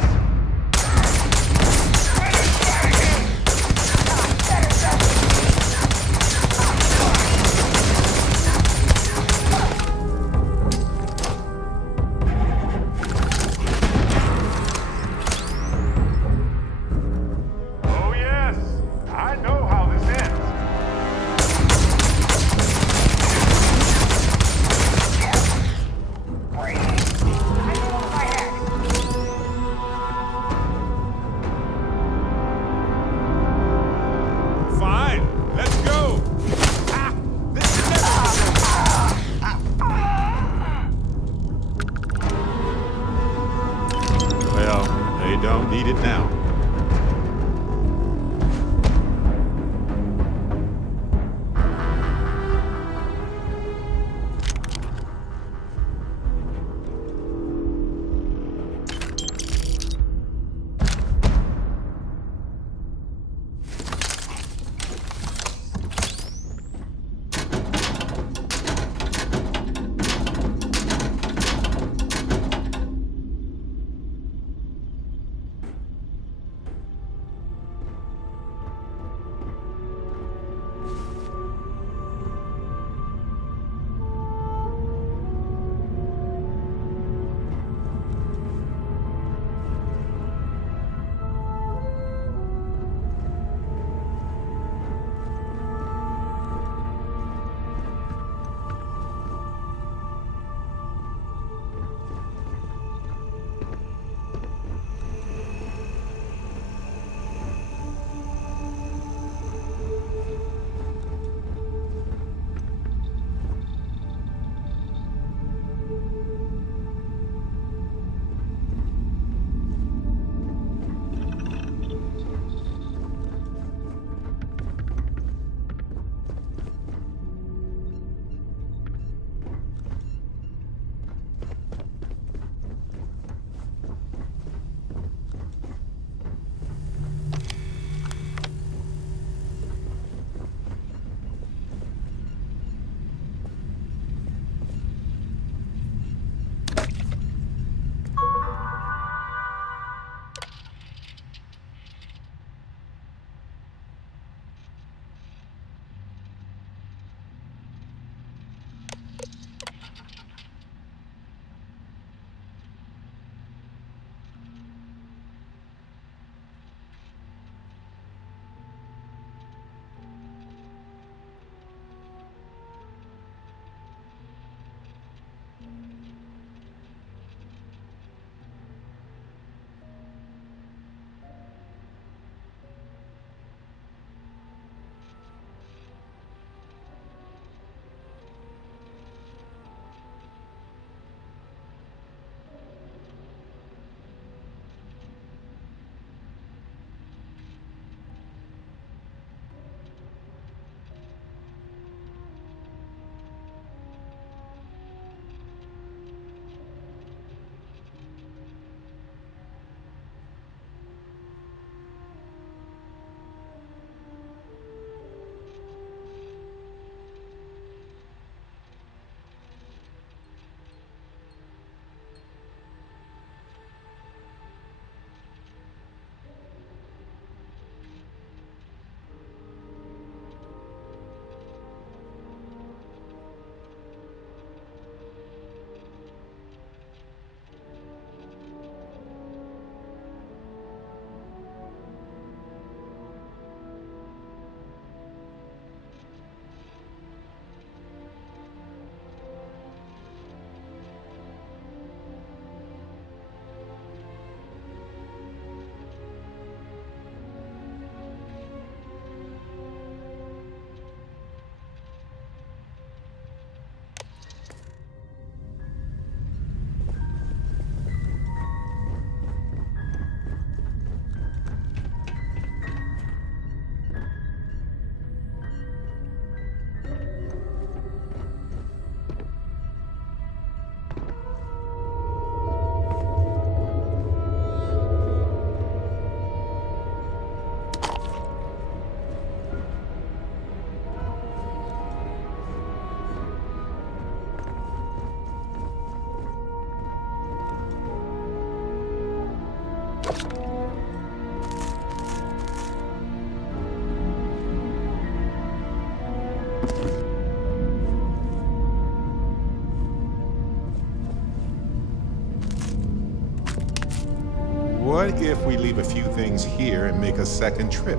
What if we leave a few things here and make a second trip?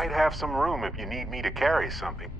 might have some room if you need me to carry something.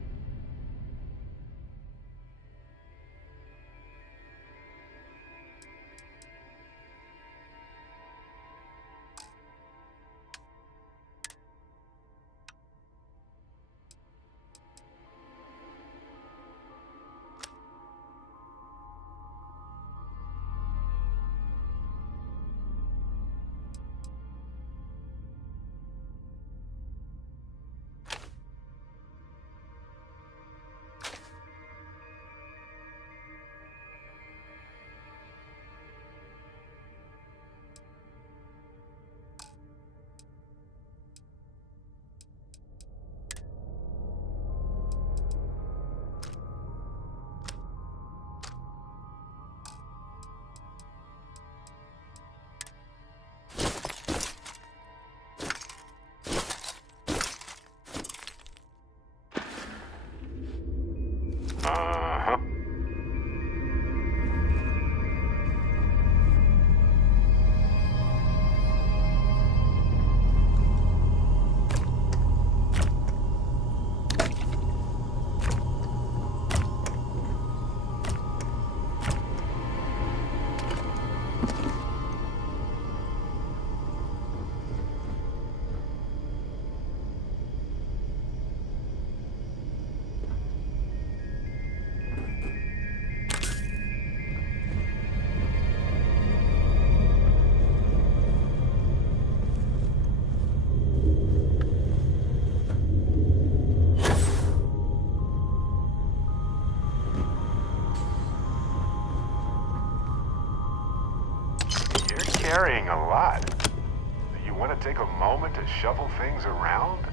Uh-huh. Carrying a lot. You want to take a moment to shuffle things around?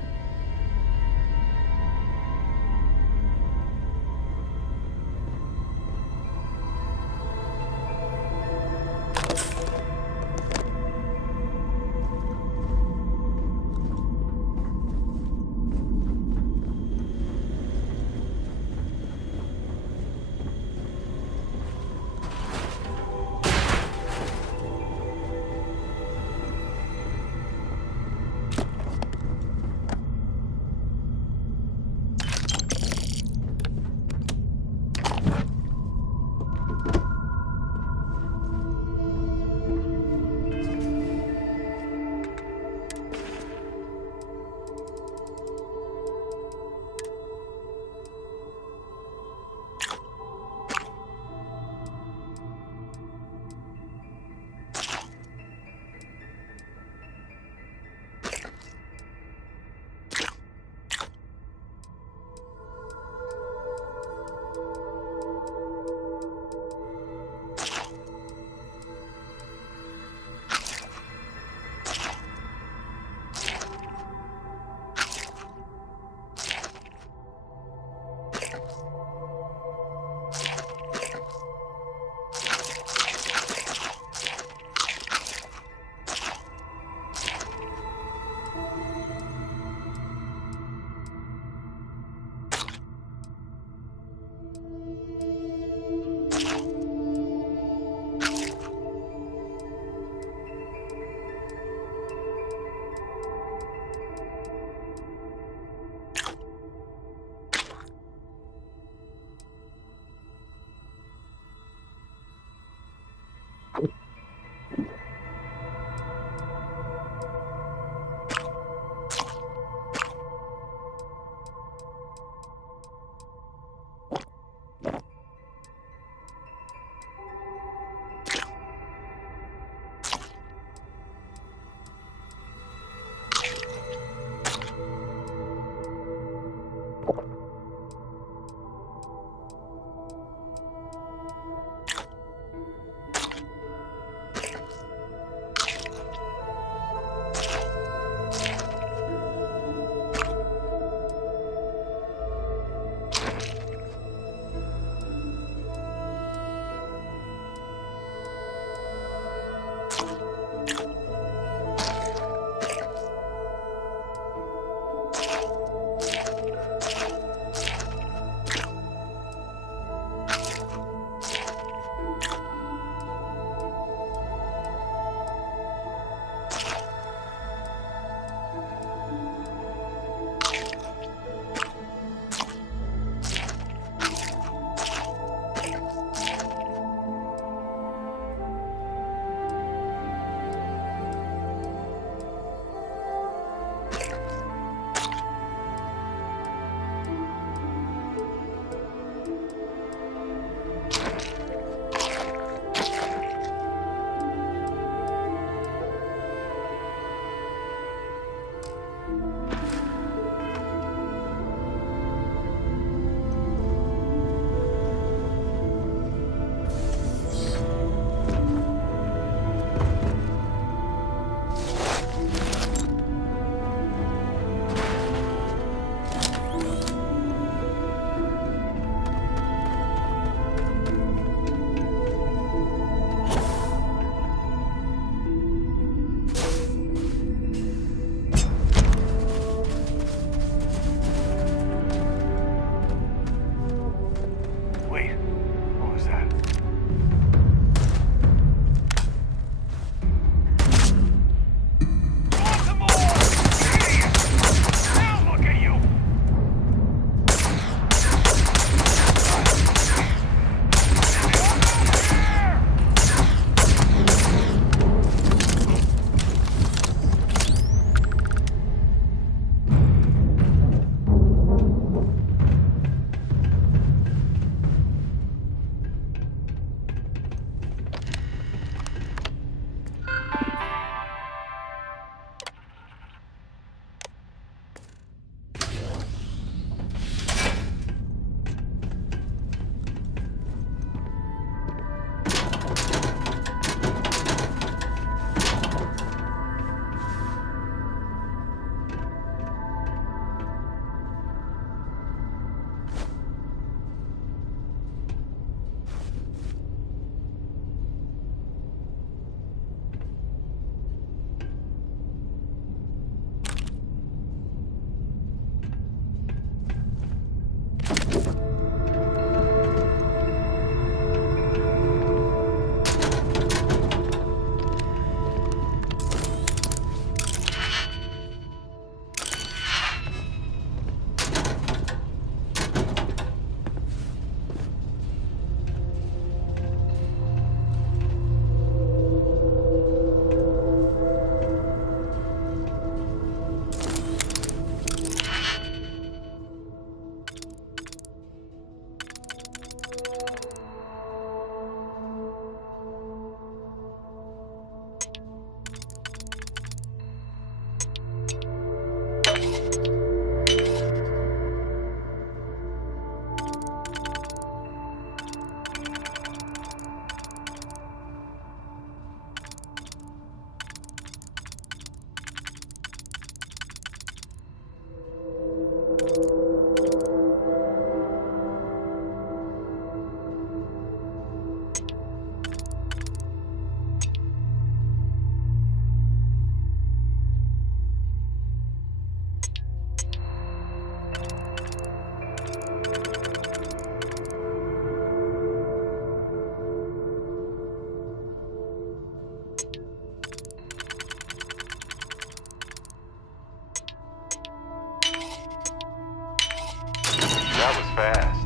fast.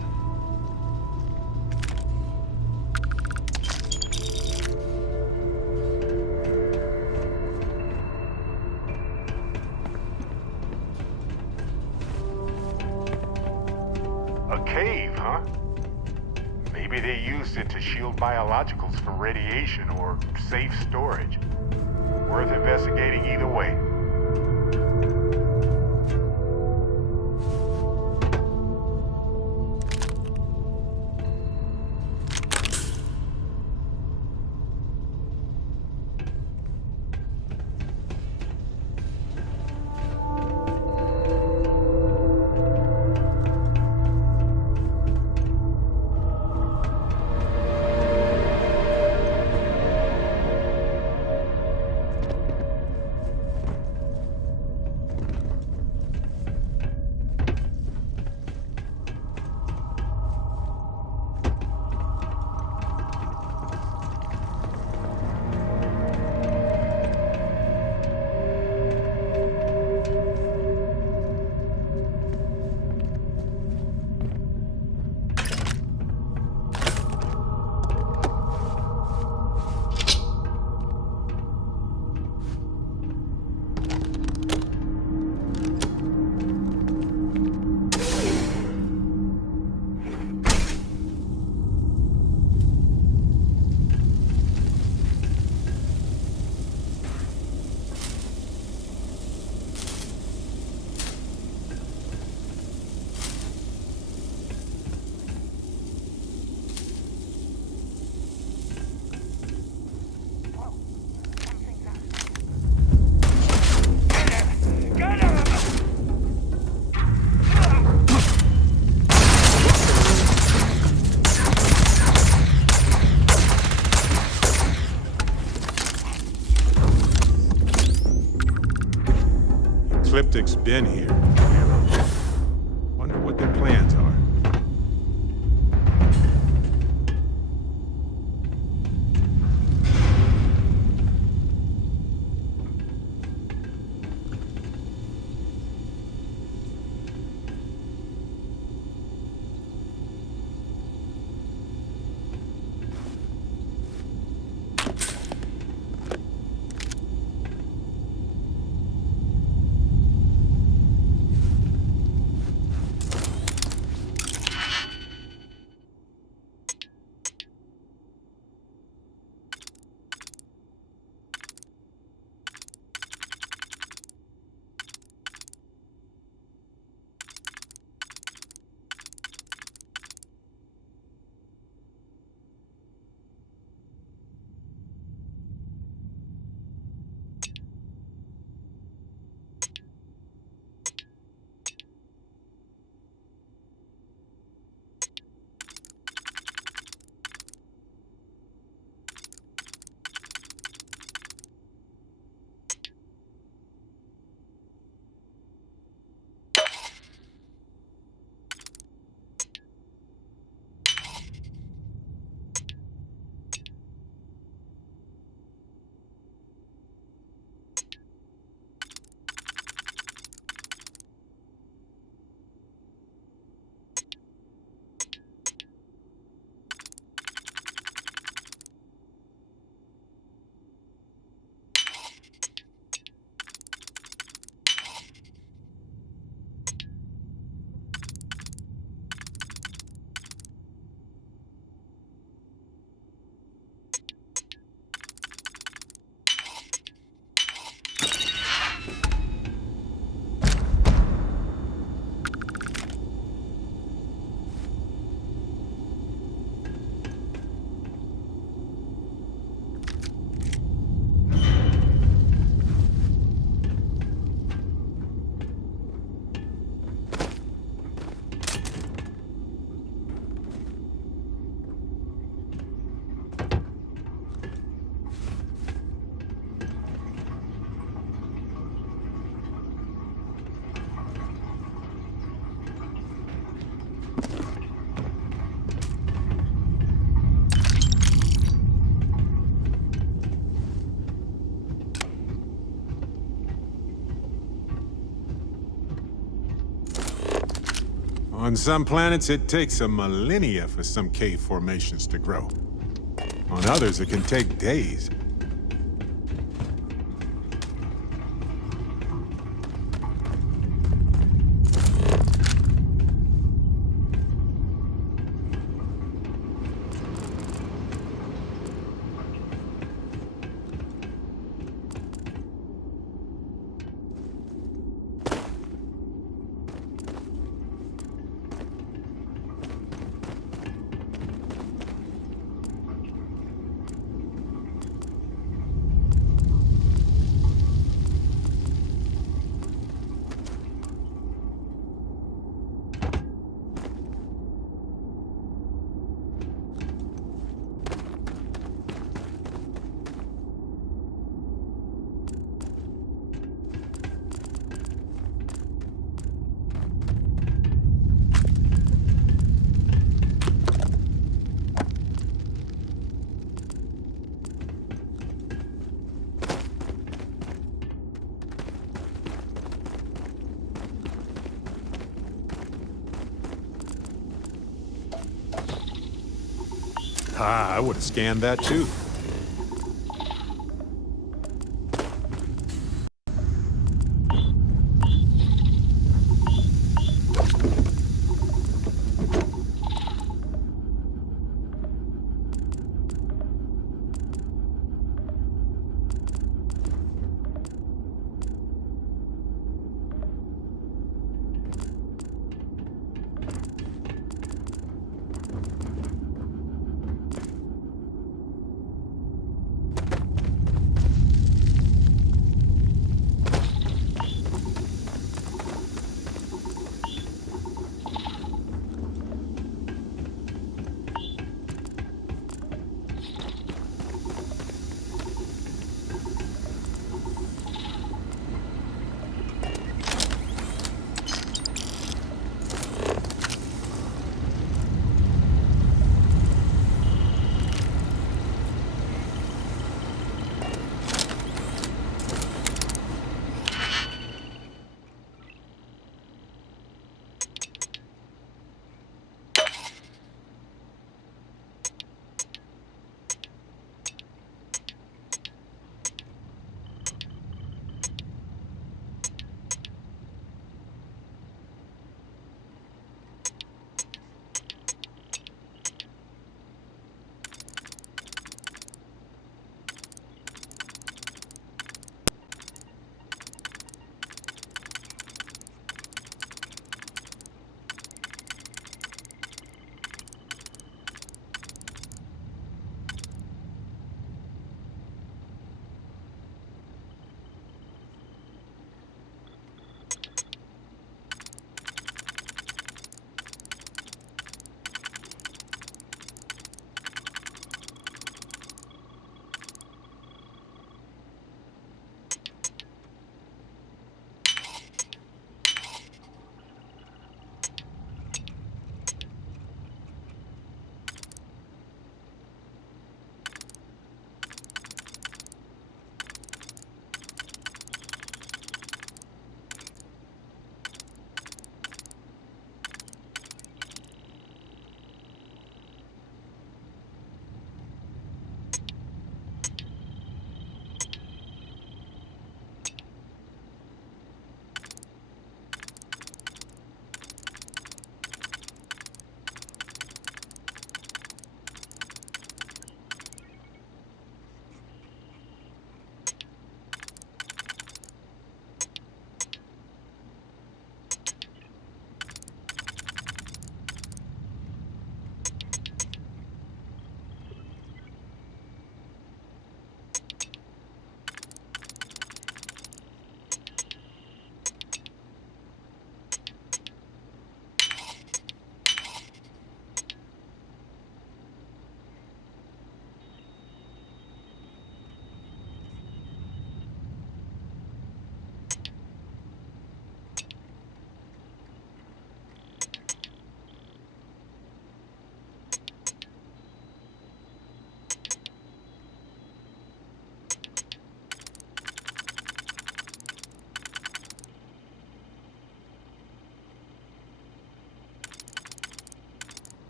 A cave, huh? Maybe they used it to shield biologicals from radiation or safe storage. Worth investigating either way. Ecliptic's been here. Wonder what their plans are. On some planets, it takes a millennia for some cave formations to grow. On others, it can take days. Ah, I would have scanned that too.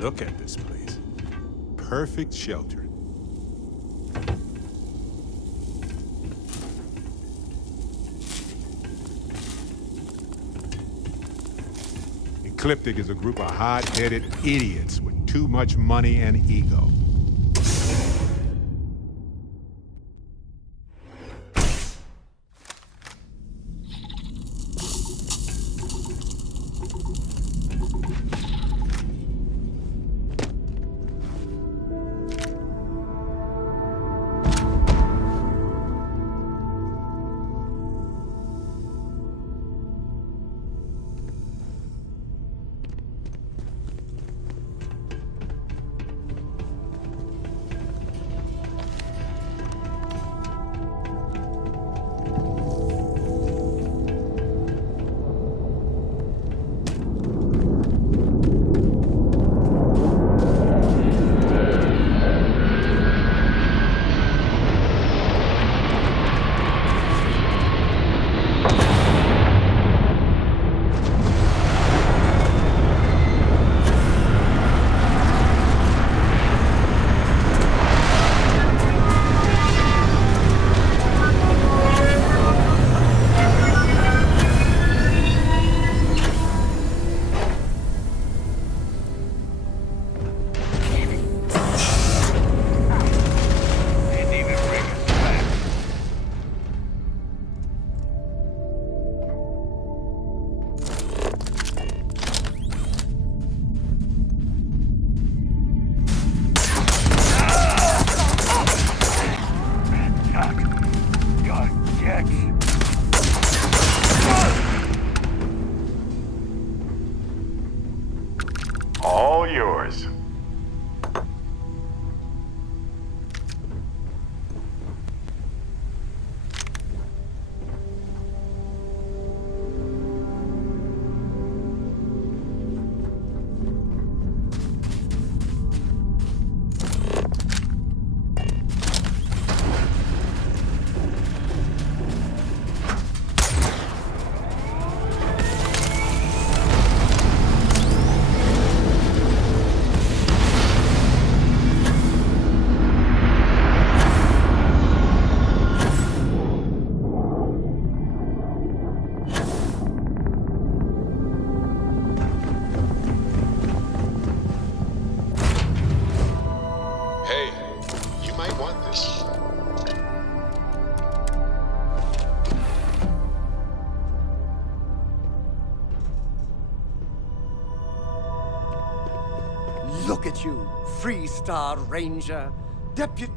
Look at this place. Perfect shelter. Ecliptic is a group of hot-headed idiots with too much money and ego. All yours. Hey, you might want this. Look at you, Freestar Ranger, Deputy.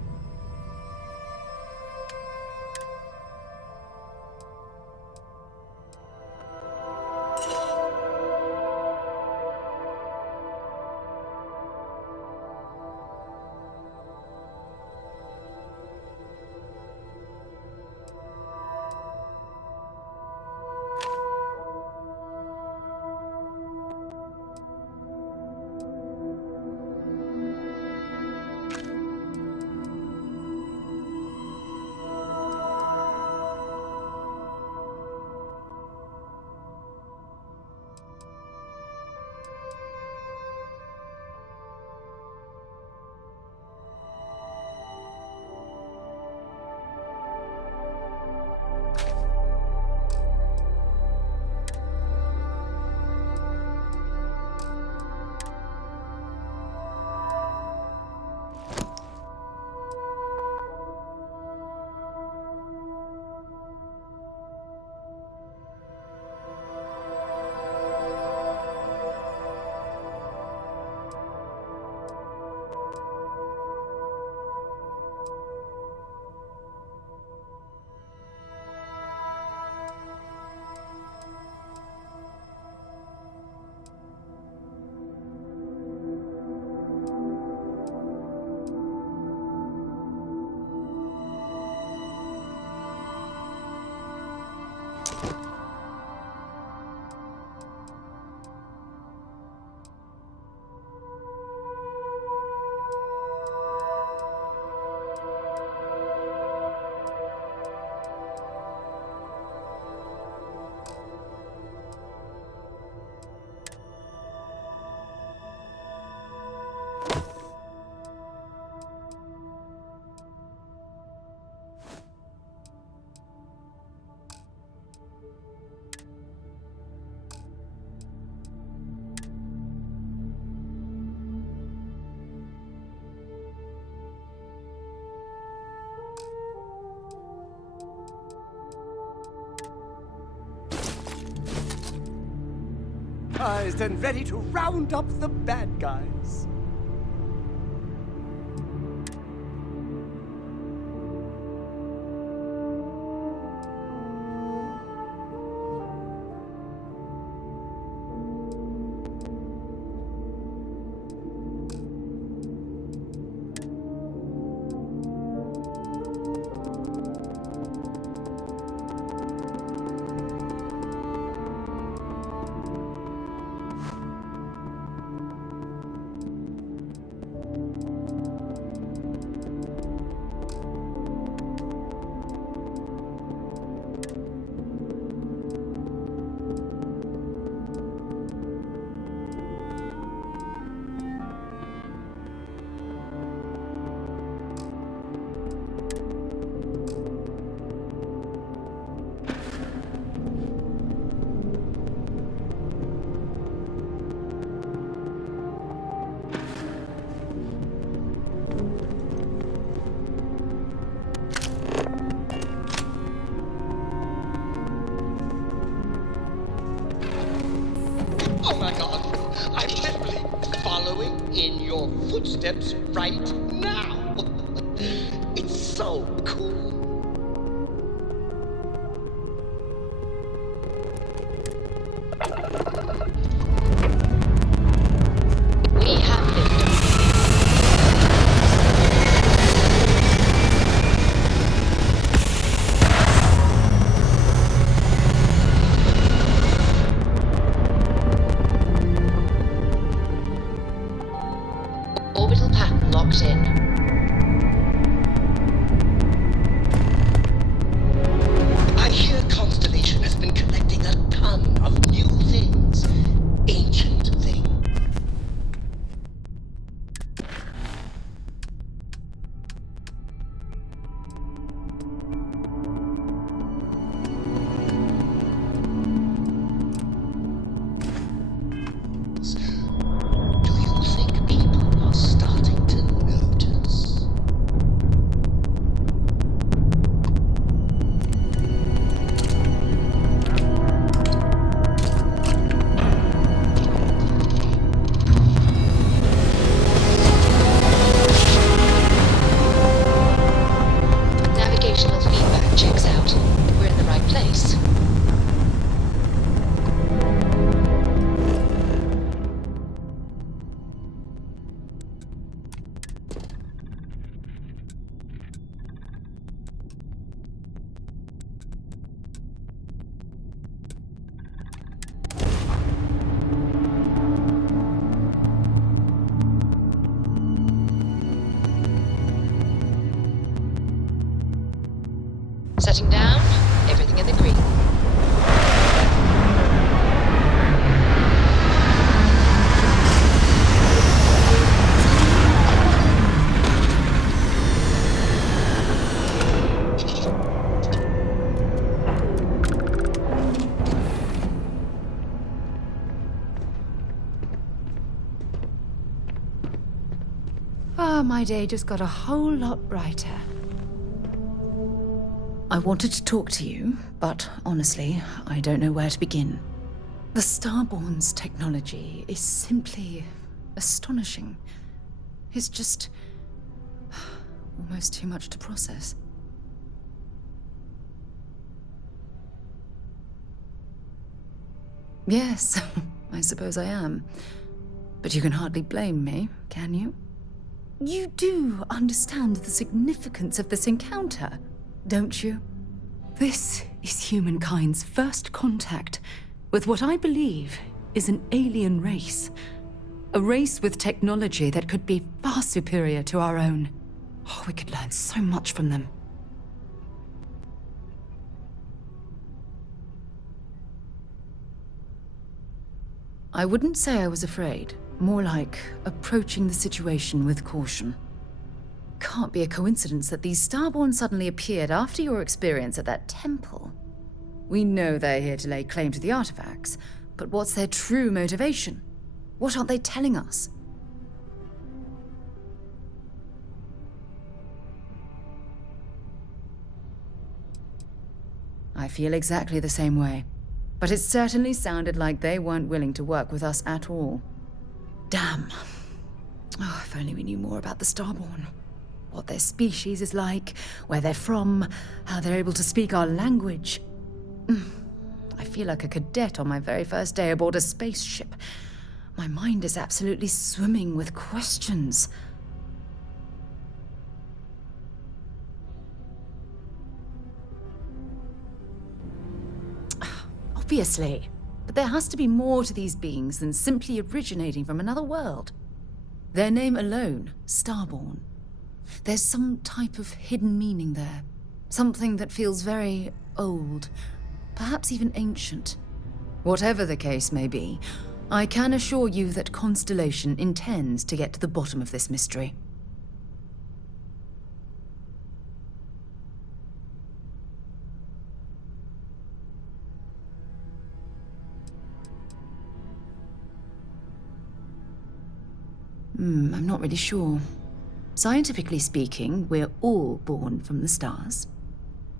Poised and ready to round up the bad guys. Oh my god, I'm literally following in your footsteps right now. It's so cool. We have liftoff. Orbital pattern locked in. I hear Constellation has been collecting a ton of new things. Ancient things. Do you think people are starting to notice? Navigational feedback checks out. We're in the right place. Setting down, everything in the green. Ah, my day just got a whole lot brighter. I wanted to talk to you, but honestly, I don't know where to begin. The Starborn's technology is simply astonishing. It's just almost too much to process. Yes, I suppose I am. But you can hardly blame me, can you? You do understand the significance of this encounter, don't you? This is humankind's first contact with what I believe is an alien race. A race with technology that could be far superior to our own. Oh, we could learn so much from them. I wouldn't say I was afraid. More like approaching the situation with caution. Can't be a coincidence that these Starborn suddenly appeared after your experience at that temple. We know they're here to lay claim to the artifacts, but what's their true motivation? What aren't they telling us? I feel exactly the same way. But it certainly sounded like they weren't willing to work with us at all. Damn. Oh, if only we knew more about the Starborn. What their species is like, where they're from, how they're able to speak our language. I feel like a cadet on my very first day aboard a spaceship. My mind is absolutely swimming with questions. Obviously. But there has to be more to these beings than simply originating from another world. Their name alone, Starborn. There's some type of hidden meaning there. Something that feels very old, perhaps even ancient. Whatever the case may be, I can assure you that Constellation intends to get to the bottom of this mystery. I'm not really sure. Scientifically speaking, we're all born from the stars.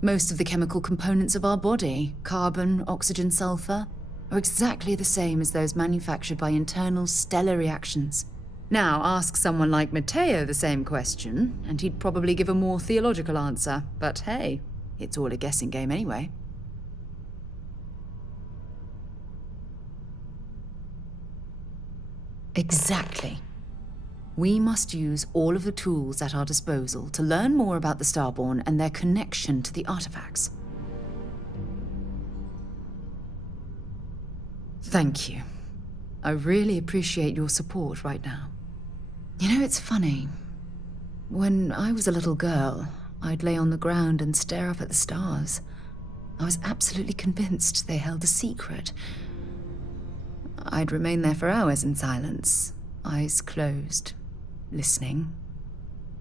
Most of the chemical components of our body, carbon, oxygen, sulfur, are exactly the same as those manufactured by internal stellar reactions. Now, ask someone like Matteo the same question, and he'd probably give a more theological answer. But hey, it's all a guessing game anyway. Exactly. We must use all of the tools at our disposal to learn more about the Starborn and their connection to the artifacts. Thank you. I really appreciate your support right now. You know, it's funny. When I was a little girl, I'd lay on the ground and stare up at the stars. I was absolutely convinced they held a secret. I'd remain there for hours in silence, eyes closed, listening,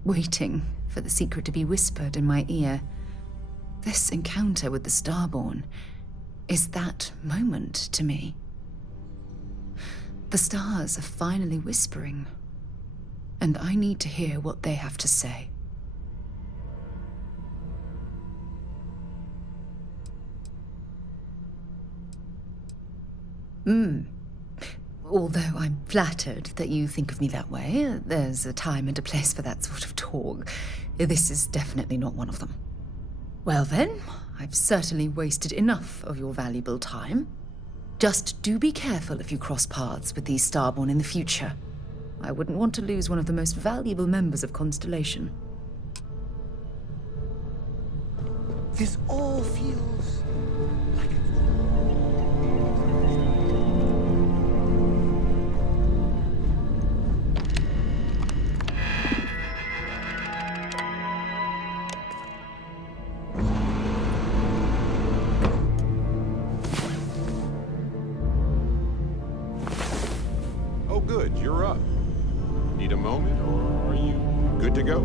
waiting for the secret to be whispered in my ear. This encounter with the Starborn is that moment to me. The stars are finally whispering, and I need to hear what they have to say. Although I'm flattered that you think of me that way, there's a time and a place for that sort of talk. This is definitely not one of them. Well then, I've certainly wasted enough of your valuable time. Just do be careful if you cross paths with these Starborn in the future. I wouldn't want to lose one of the most valuable members of Constellation. This all feels like Oh, good, you're up. Need a moment, or are you good to go?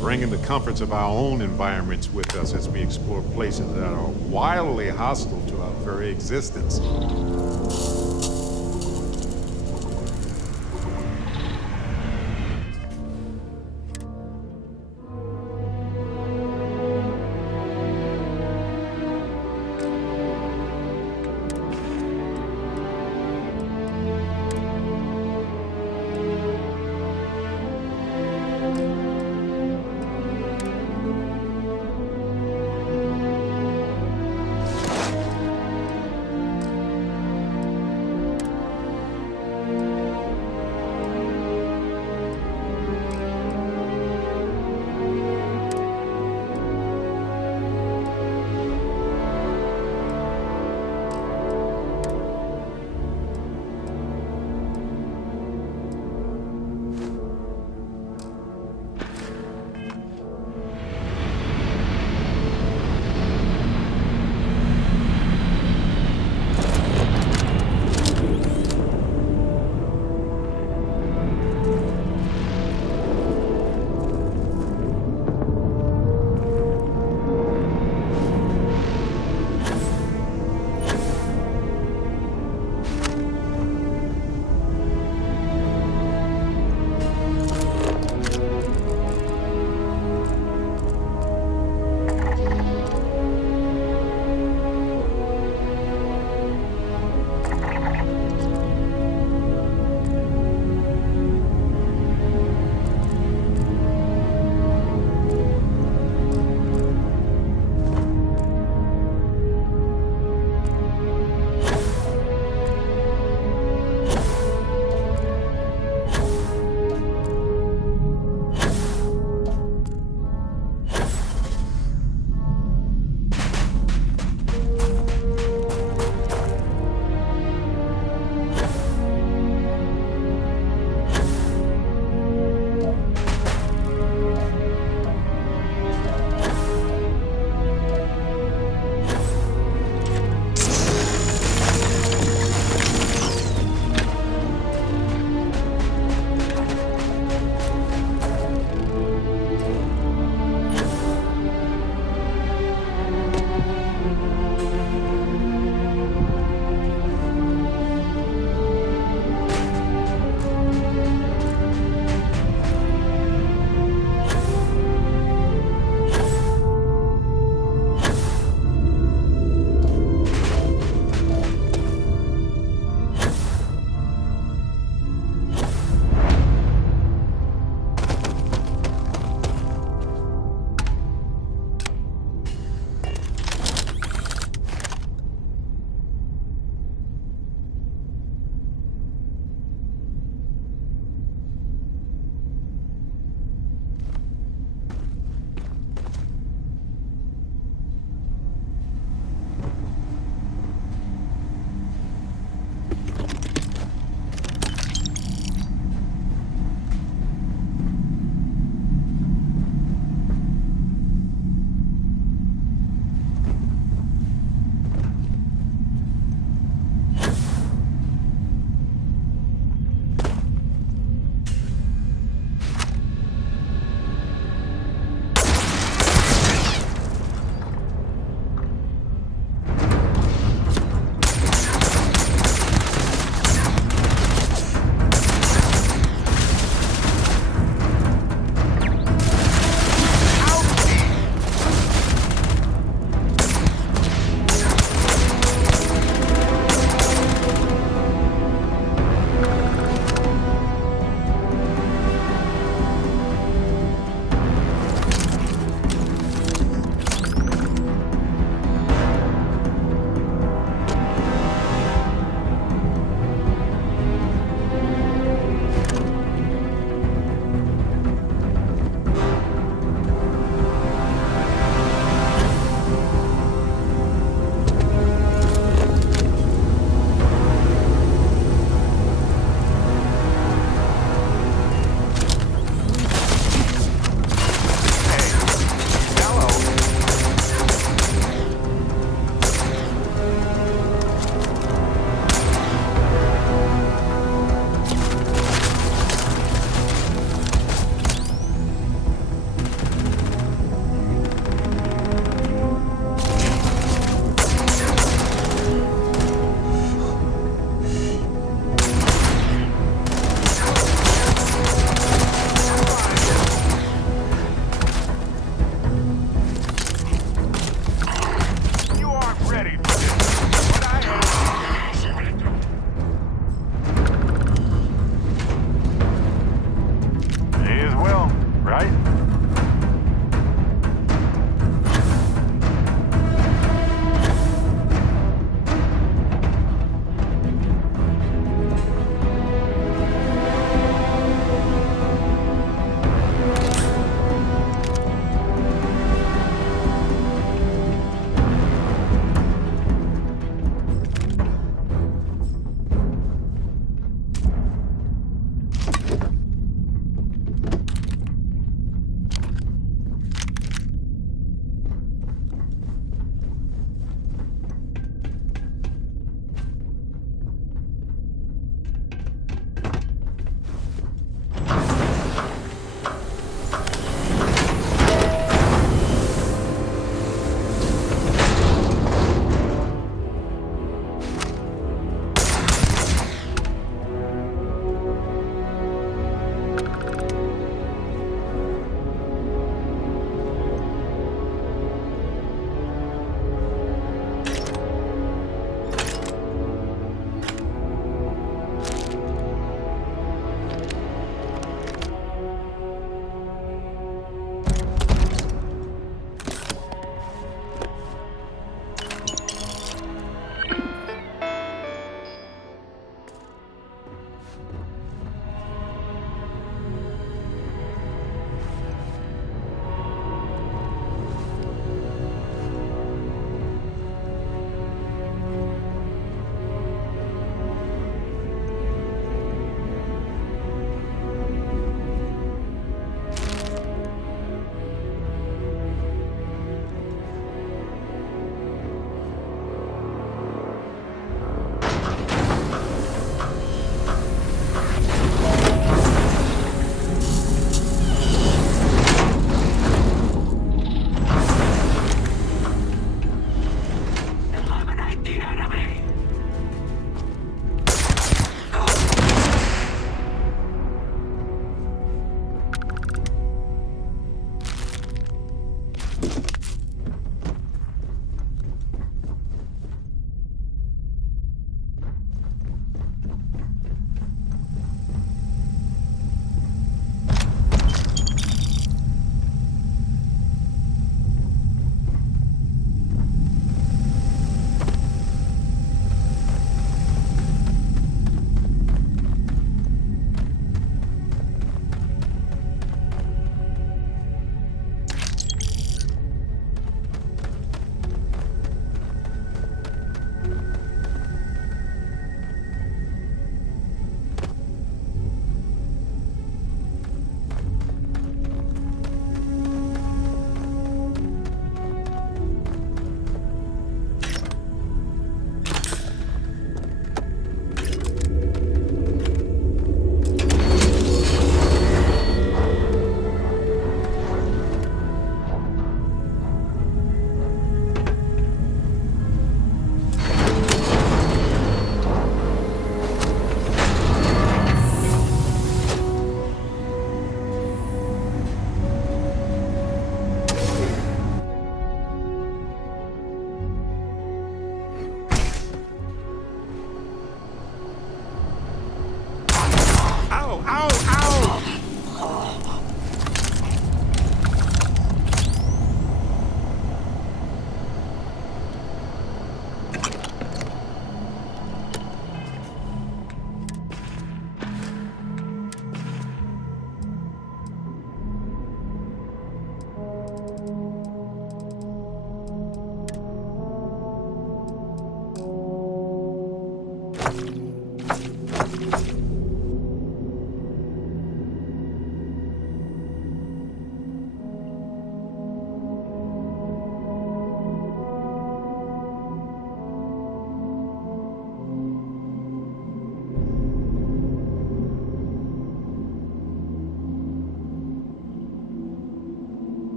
Bringing the comforts of our own environments with us as we explore places that are wildly hostile to our very existence.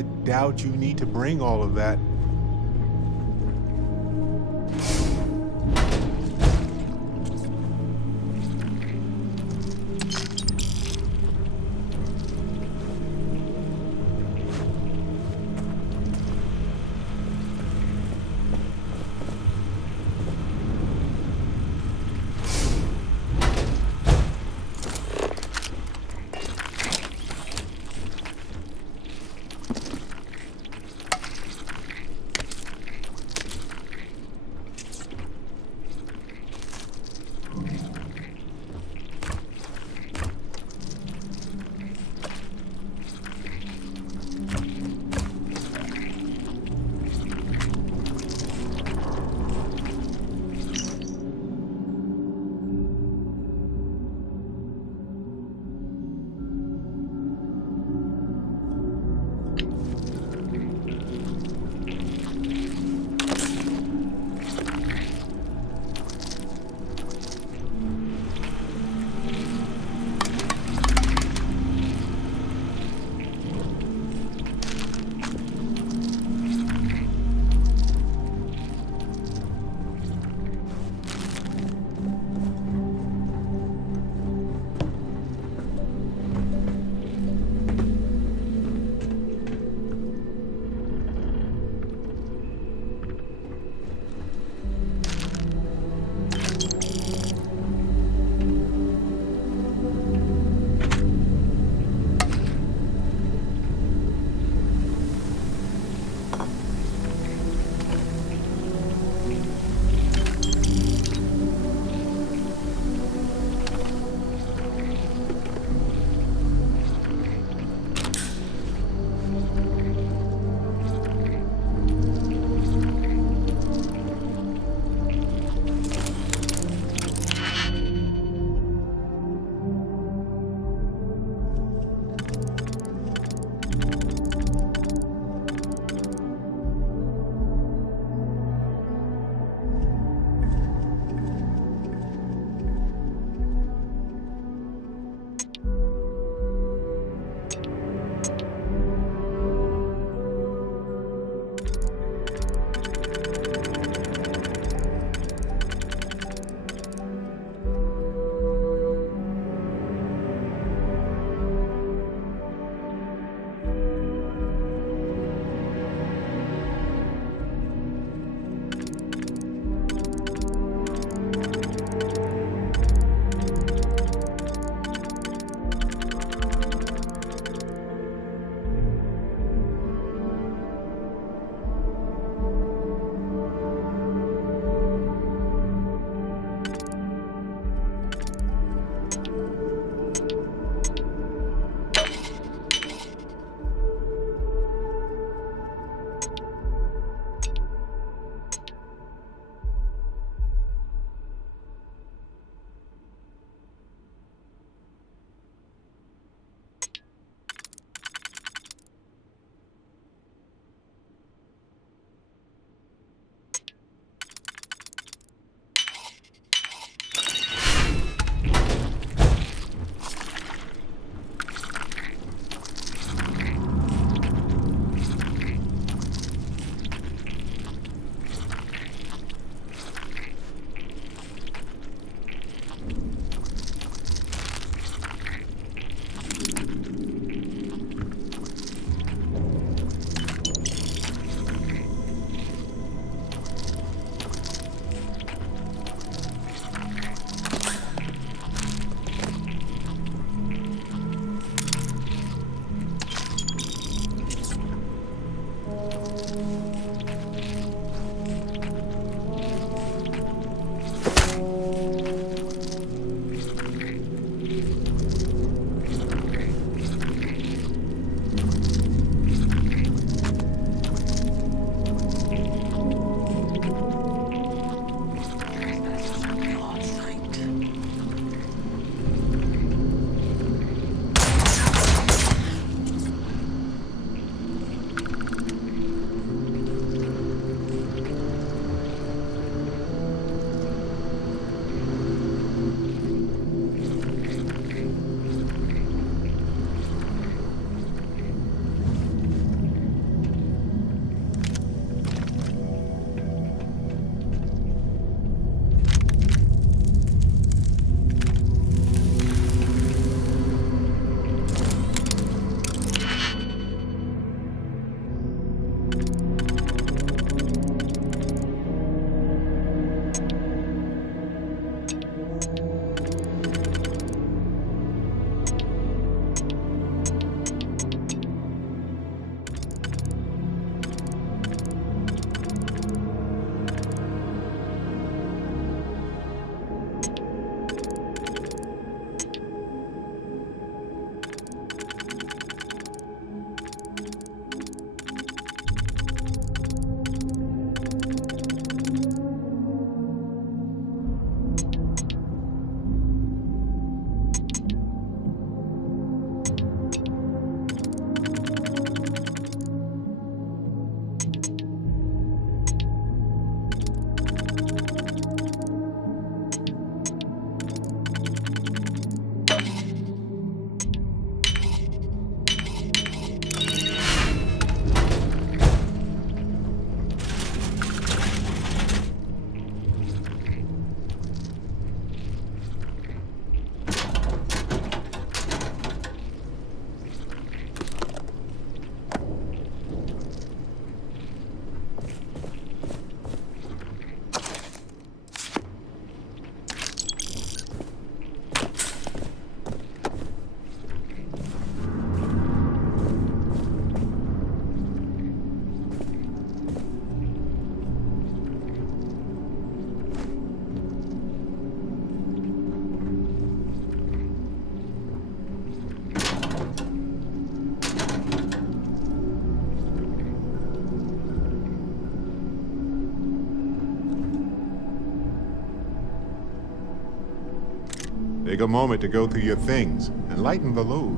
I doubt you need to bring all of that. Take a moment to go through your things and lighten the load.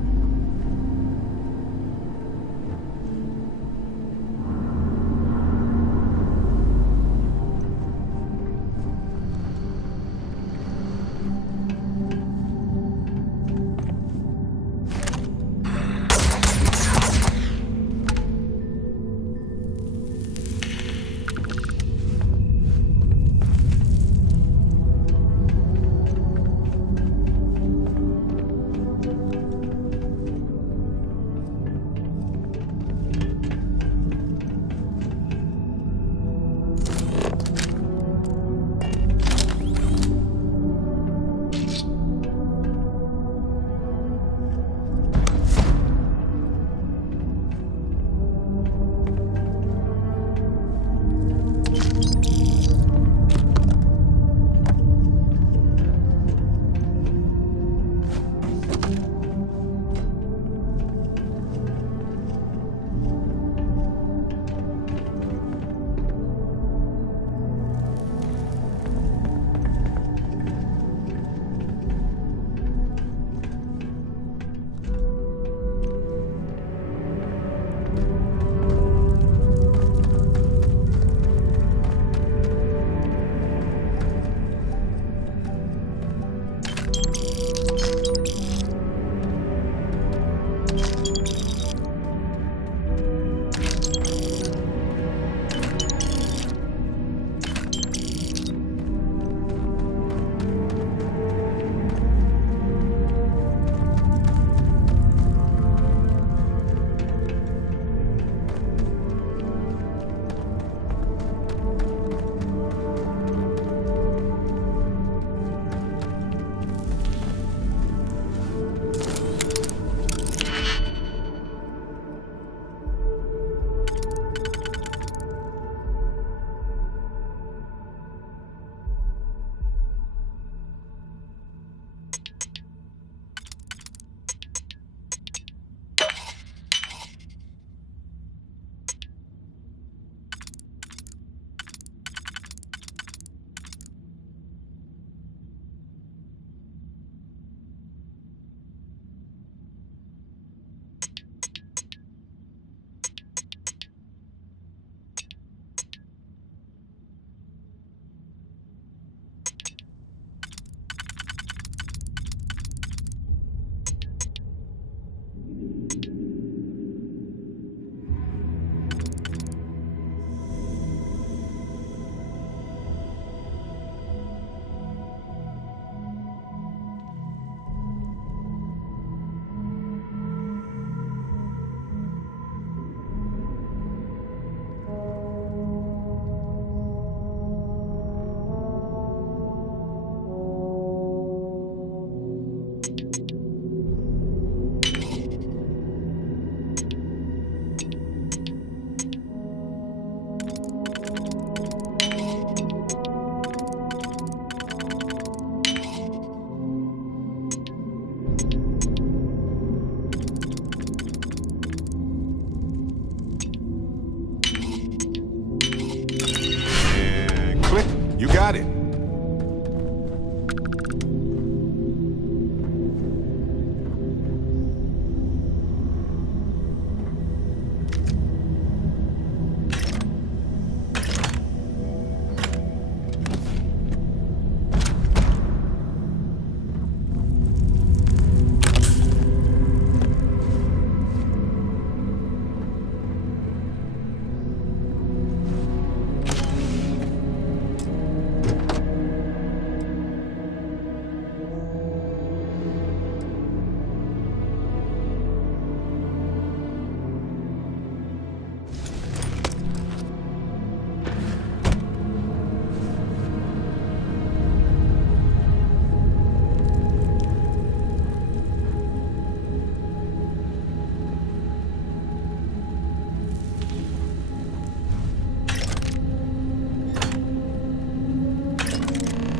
You got it.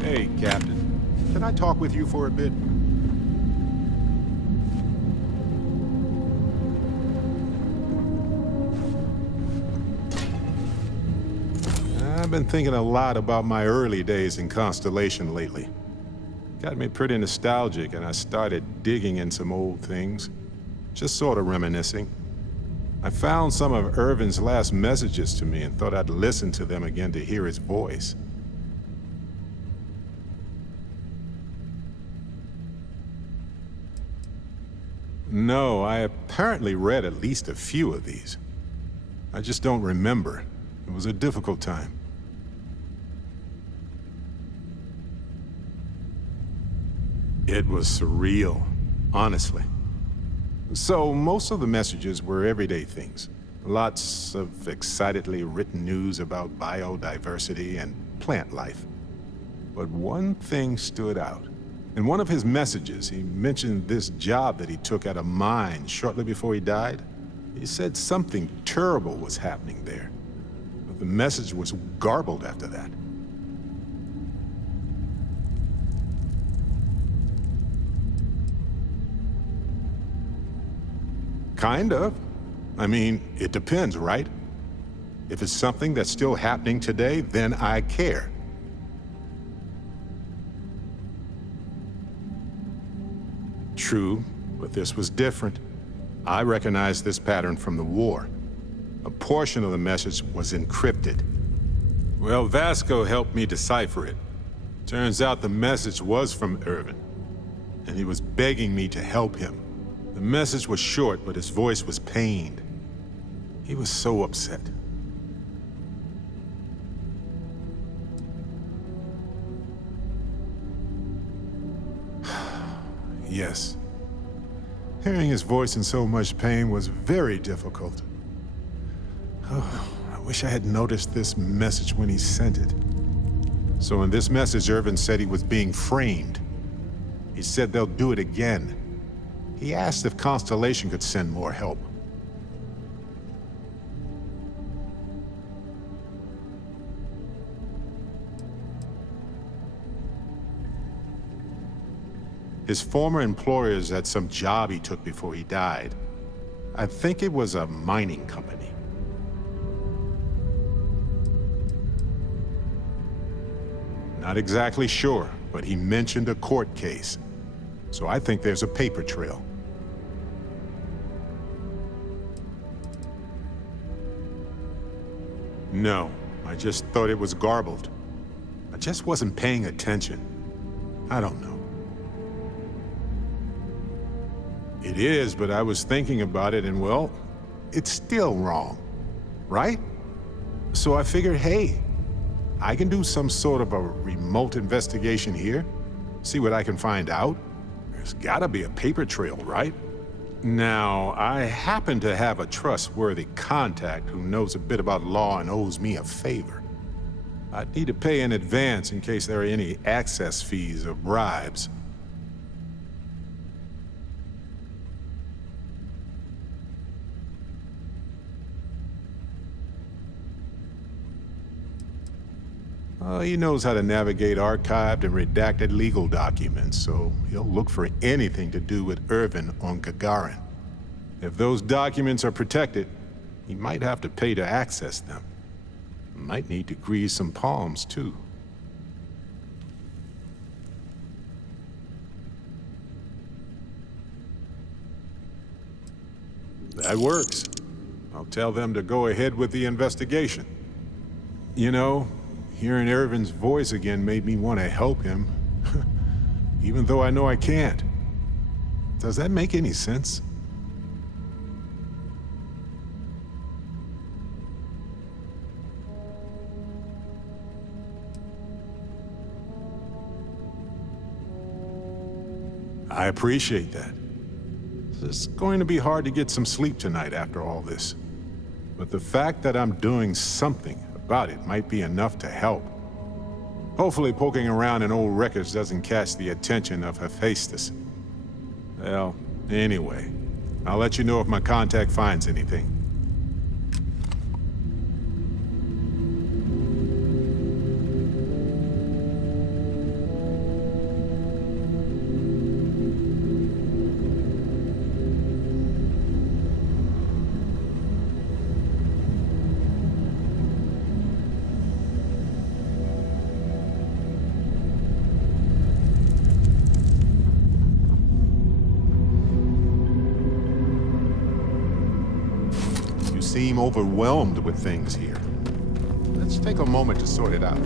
Hey, Captain. Can I talk with you for a bit? I've been thinking a lot about my early days in Constellation lately. Got me pretty nostalgic, and I started digging in some old things, just sort of reminiscing. I found some of Irvin's last messages to me and thought I'd listen to them again to hear his voice. No, I apparently read at least a few of these. I just don't remember. It was a difficult time. It was surreal, honestly. So most of the messages were everyday things. Lots of excitedly written news about biodiversity and plant life. But one thing stood out. In one of his messages, he mentioned this job that he took at a mine shortly before he died. He said something terrible was happening there. But the message was garbled after that. Kind of. I mean, it depends, right? If it's something that's still happening today, then I care. True, but this was different. I recognized this pattern from the war. A portion of the message was encrypted. Well, Vasco helped me decipher it. Turns out the message was from Irvin, and he was begging me to help him. The message was short, but his voice was pained. He was so upset. Yes. Hearing his voice in so much pain was very difficult. Oh, I wish I had noticed this message when he sent it. So in this message, Irvin said he was being framed. He said they'll do it again. He asked if Constellation could send more help. His former employers had some job he took before he died. I think it was a mining company. Not exactly sure, but he mentioned a court case. So I think there's a paper trail. No, I just thought it was garbled. I just wasn't paying attention. I don't know. It is, but I was thinking about it and, well, it's still wrong, right? So I figured, hey, I can do some sort of a remote investigation here, see what I can find out. There's gotta be a paper trail, right? Now, I happen to have a trustworthy contact who knows a bit about law and owes me a favor. I'd need to pay in advance in case there are any access fees or bribes. He knows how to navigate archived and redacted legal documents, so he'll look for anything to do with Irvin on Gagarin. If those documents are protected, he might have to pay to access them. Might need to grease some palms, too. That works. I'll tell them to go ahead with the investigation. You know, hearing Irvin's voice again made me want to help him, even though I know I can't. Does that make any sense? I appreciate that. It's going to be hard to get some sleep tonight after all this. But the fact that I'm doing something about it might be enough to help. Hopefully poking around in old records doesn't catch the attention of Hephaestus. Well, anyway, I'll let you know if my contact finds anything. seem overwhelmed with things here. Let's take a moment to sort it out.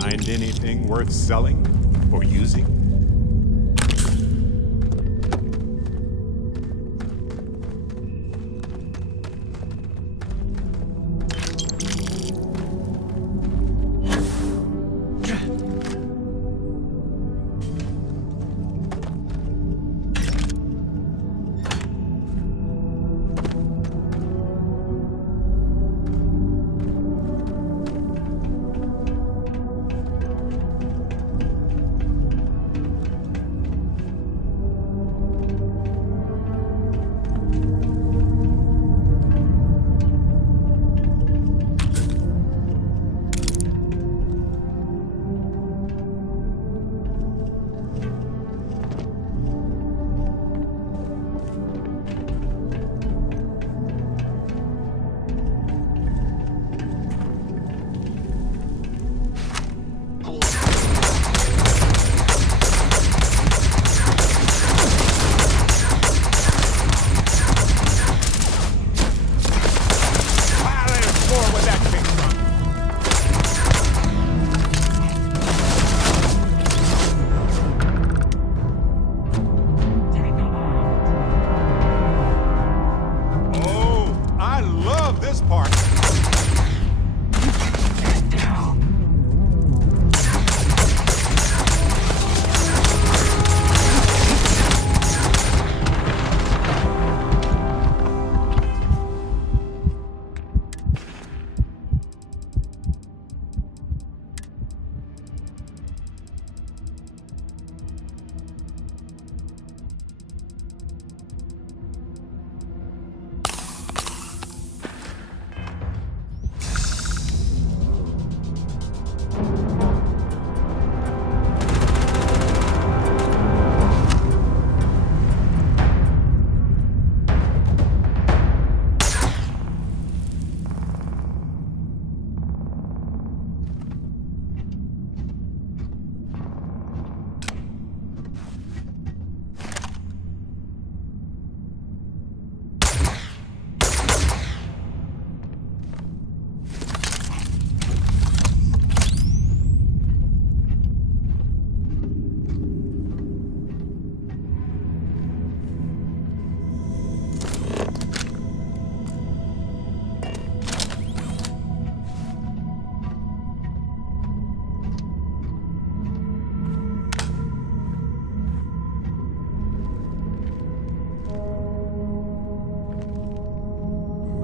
Find anything worth selling or using?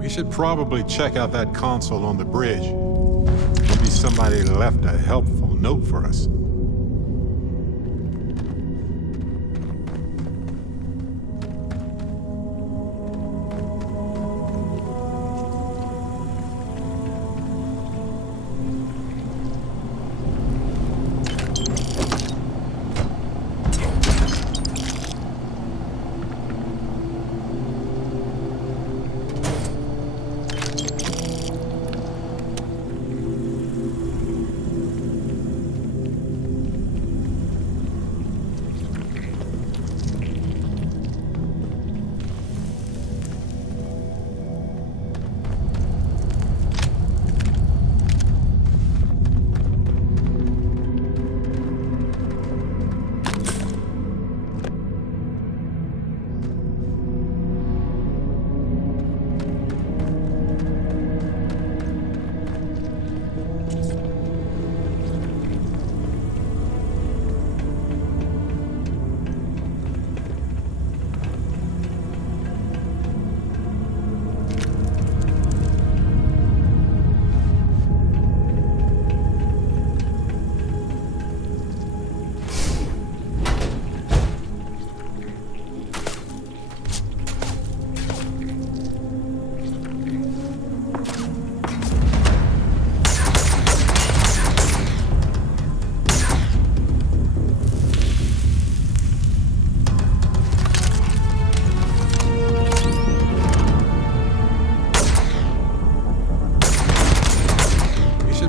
We should probably check out that console on the bridge. Maybe somebody left a helpful note for us.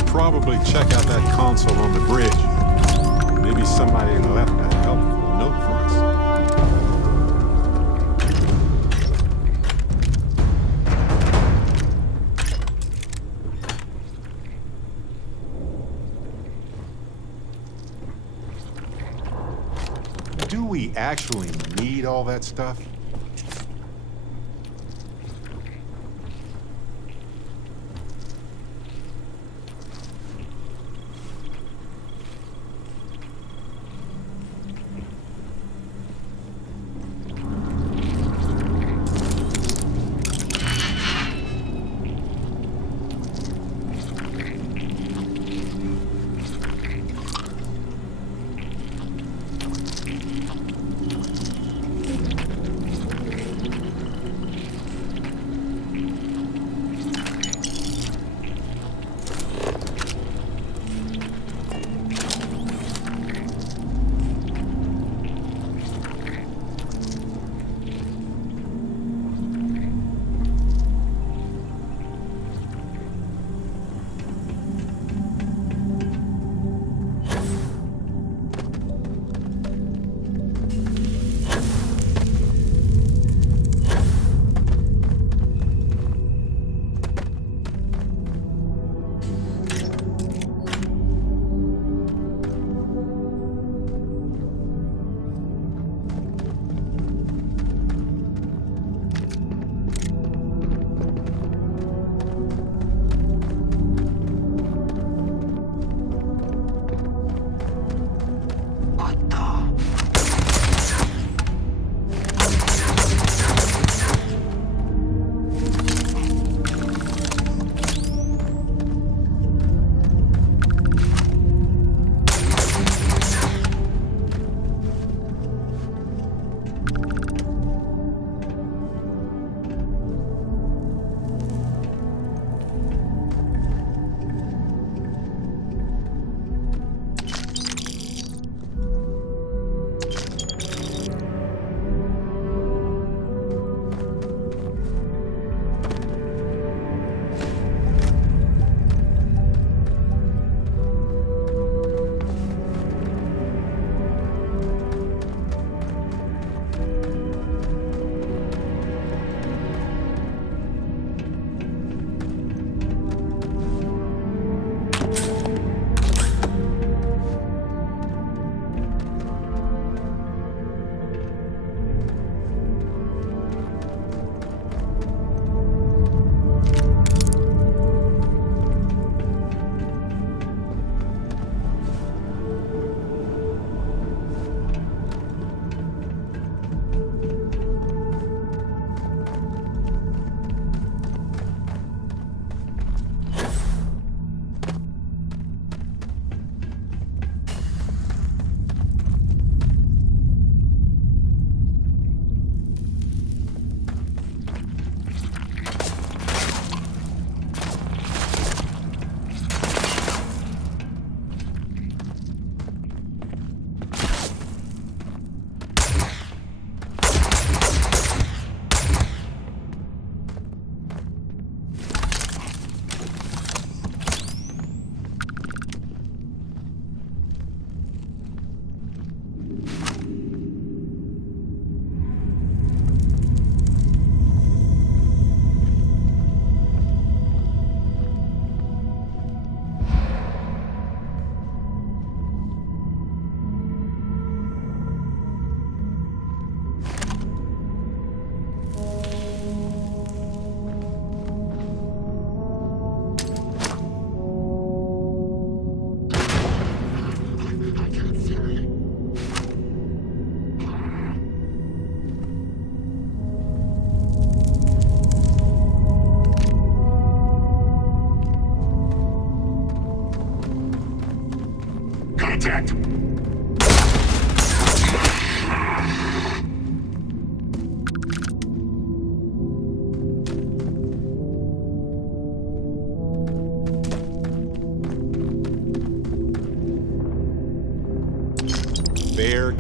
Probably check out that console on the bridge. Maybe somebody left a helpful note for us. Do we actually need all that stuff?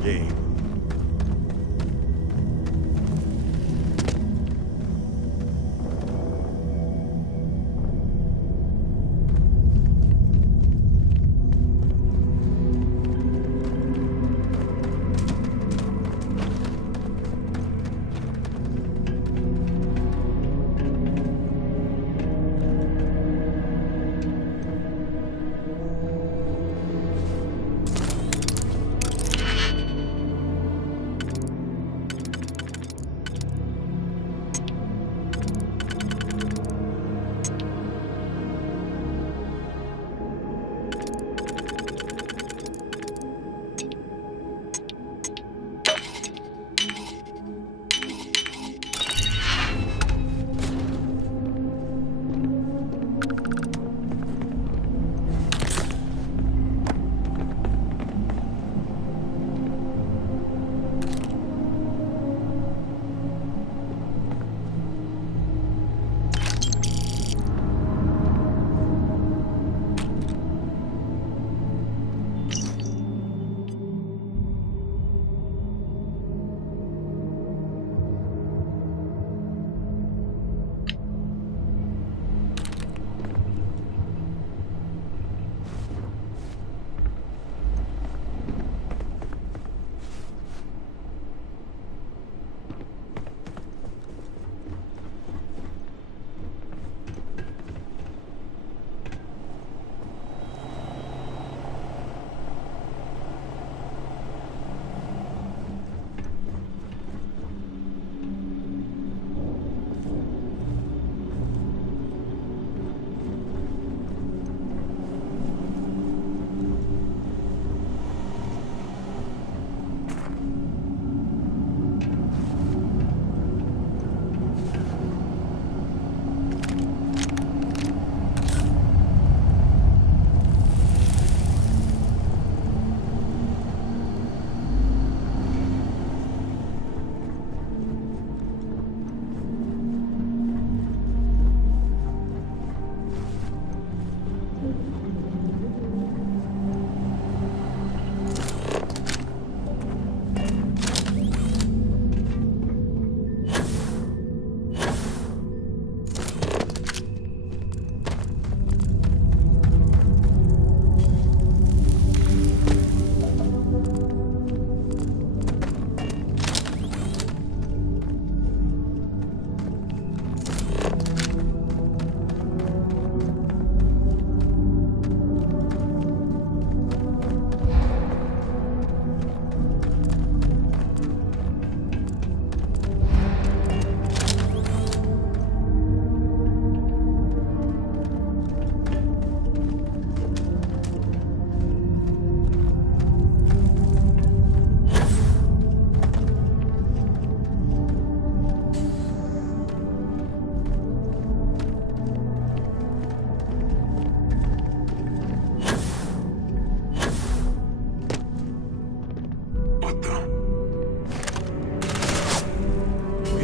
game.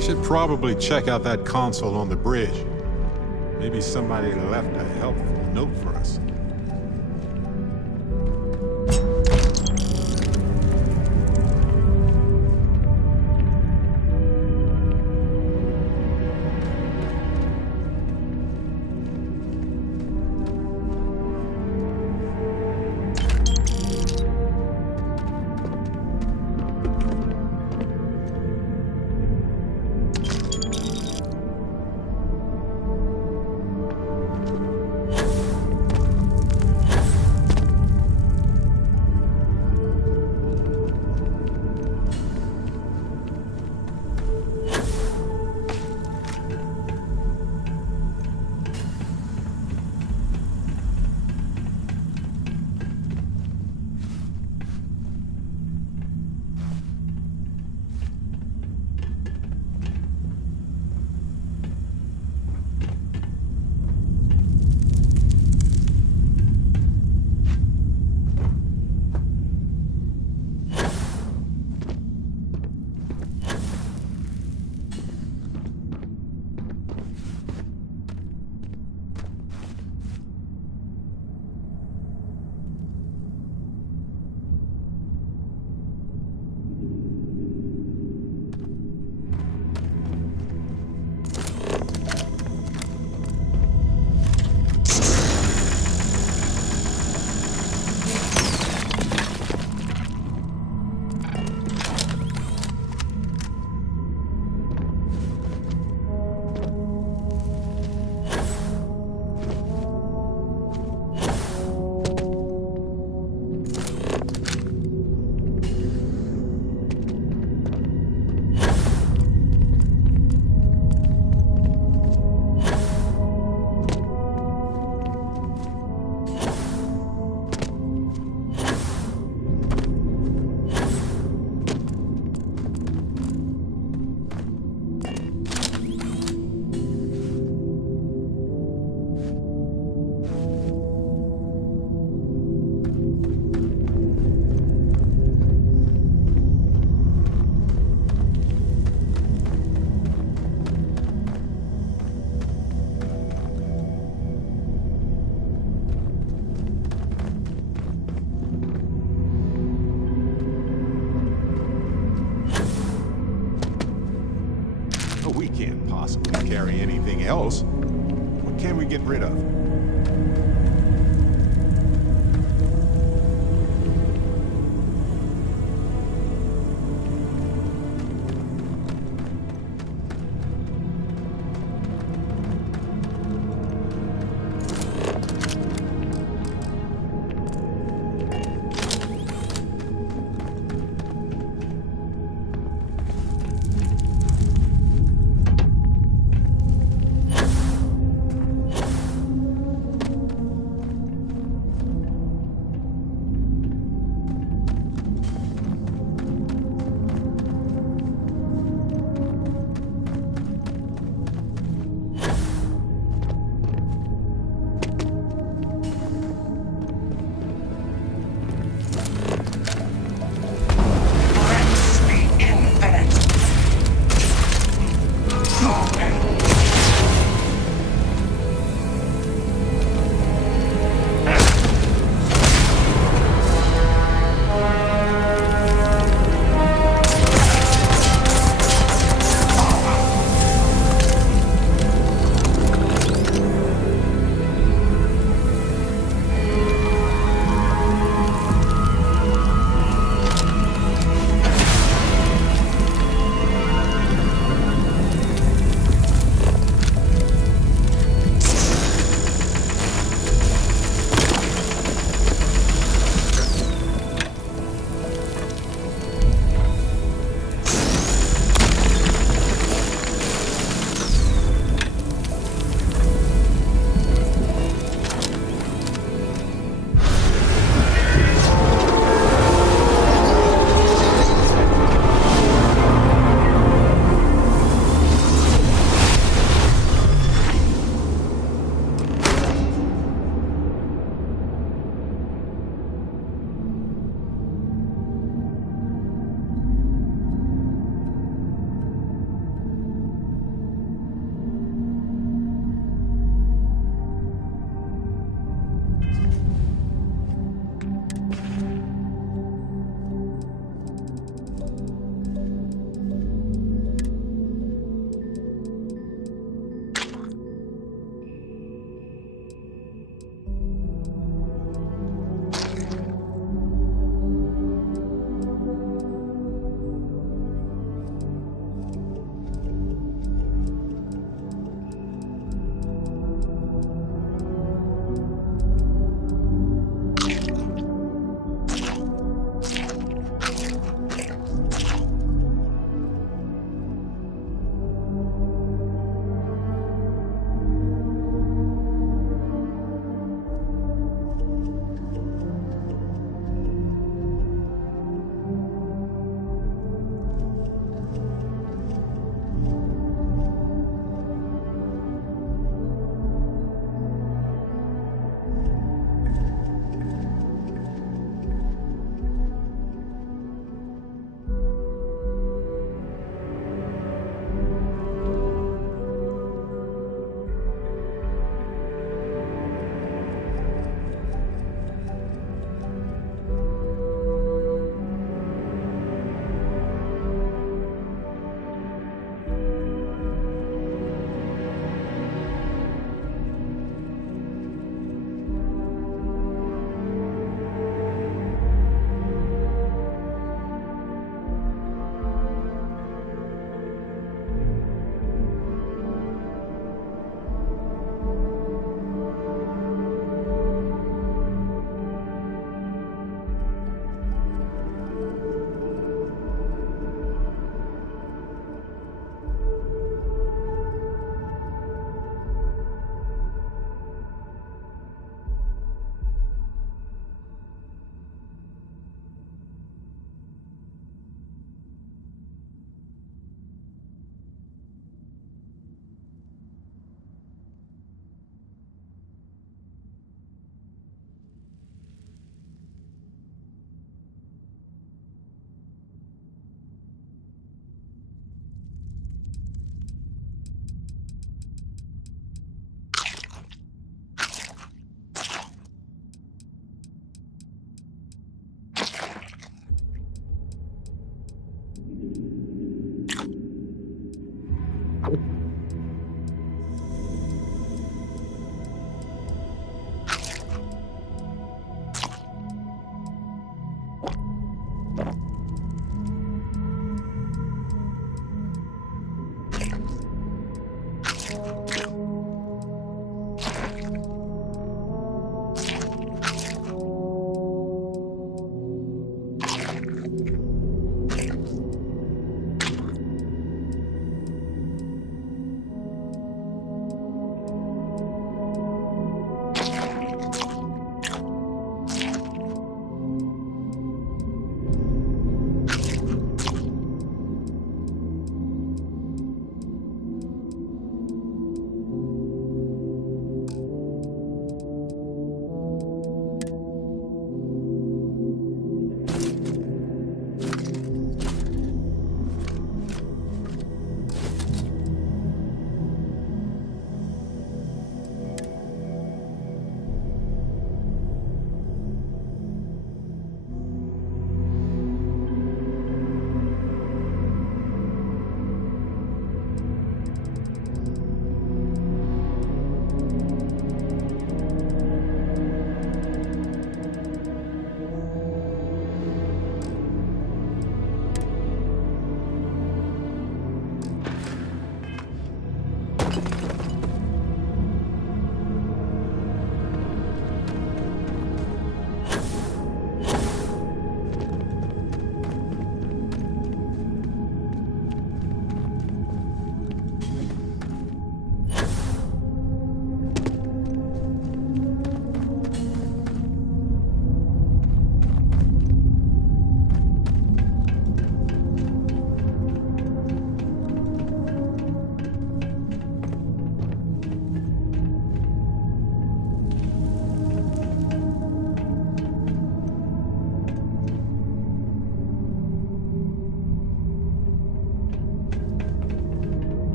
Should probably check out that console on the bridge. Maybe somebody left a helpful note for us. can't possibly carry anything else. What can we get rid of?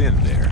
us in there.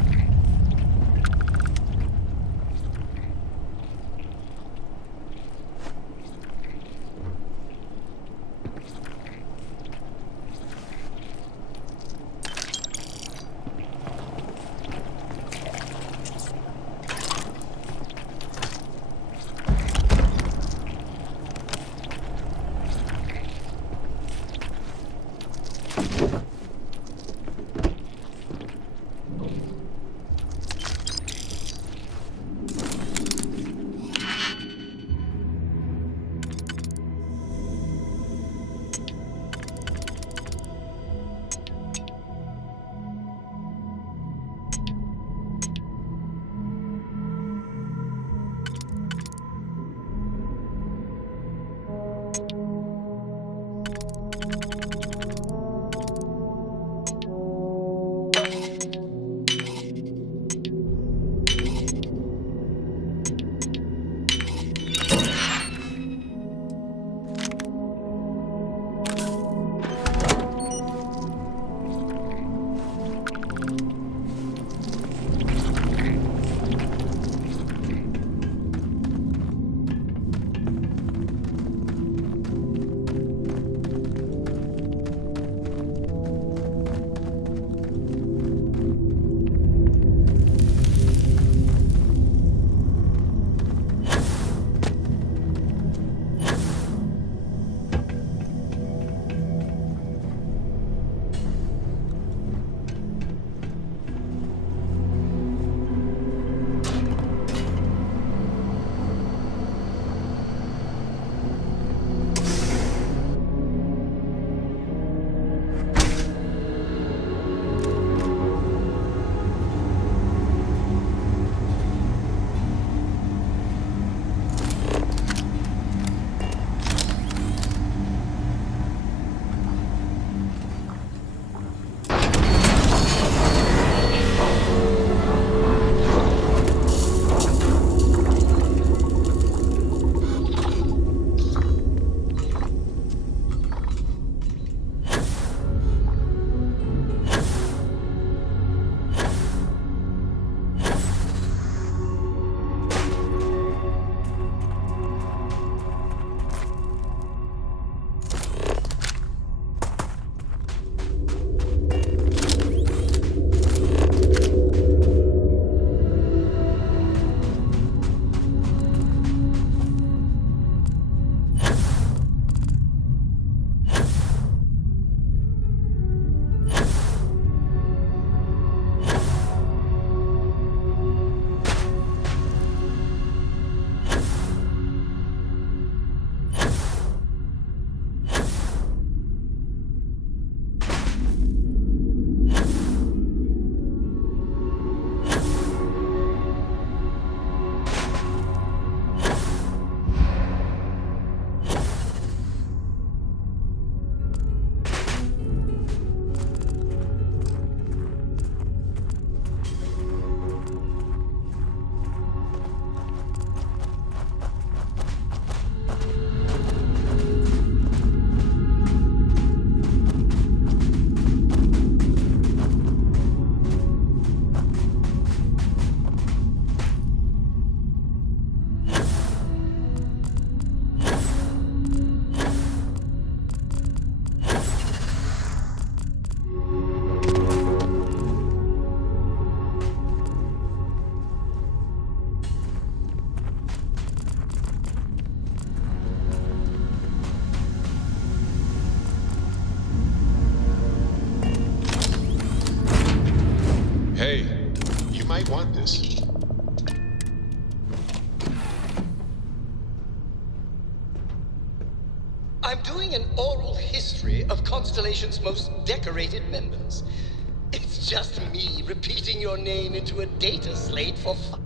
Hey, you might want this. I'm doing an oral history of Constellation's most decorated members. It's just me repeating your name into a data slate for fun.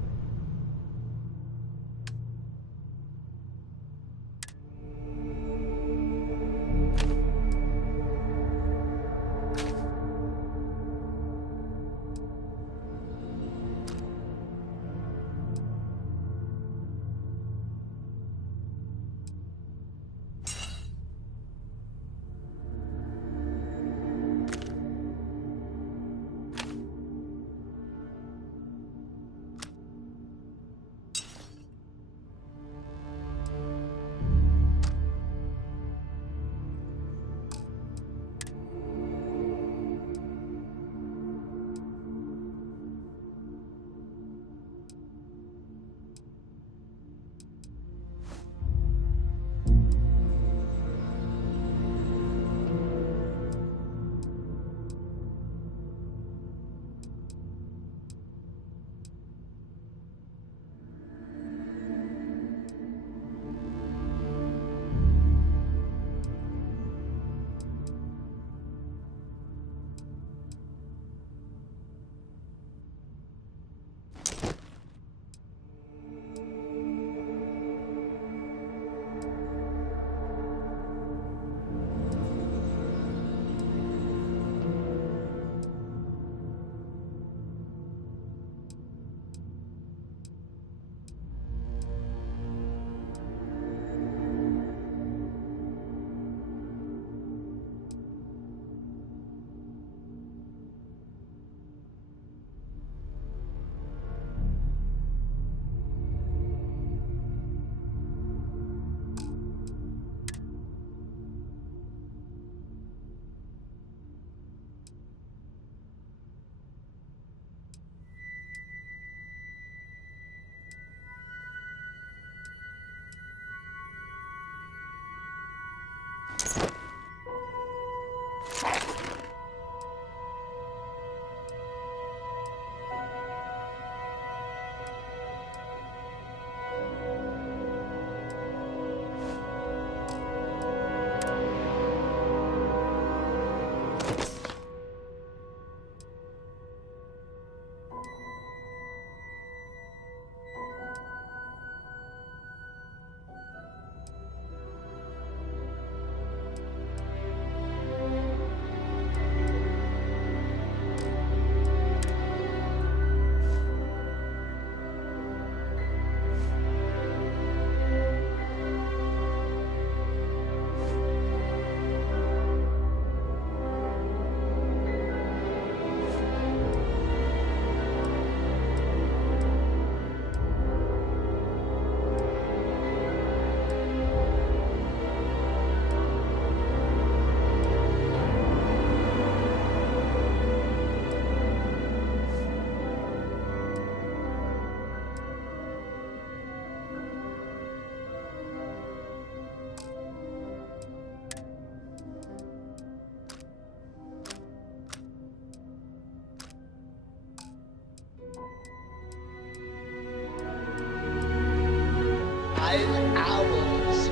I'm ours.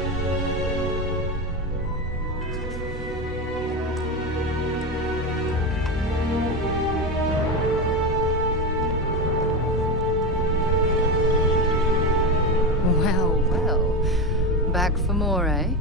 Well, well. Back for more, eh?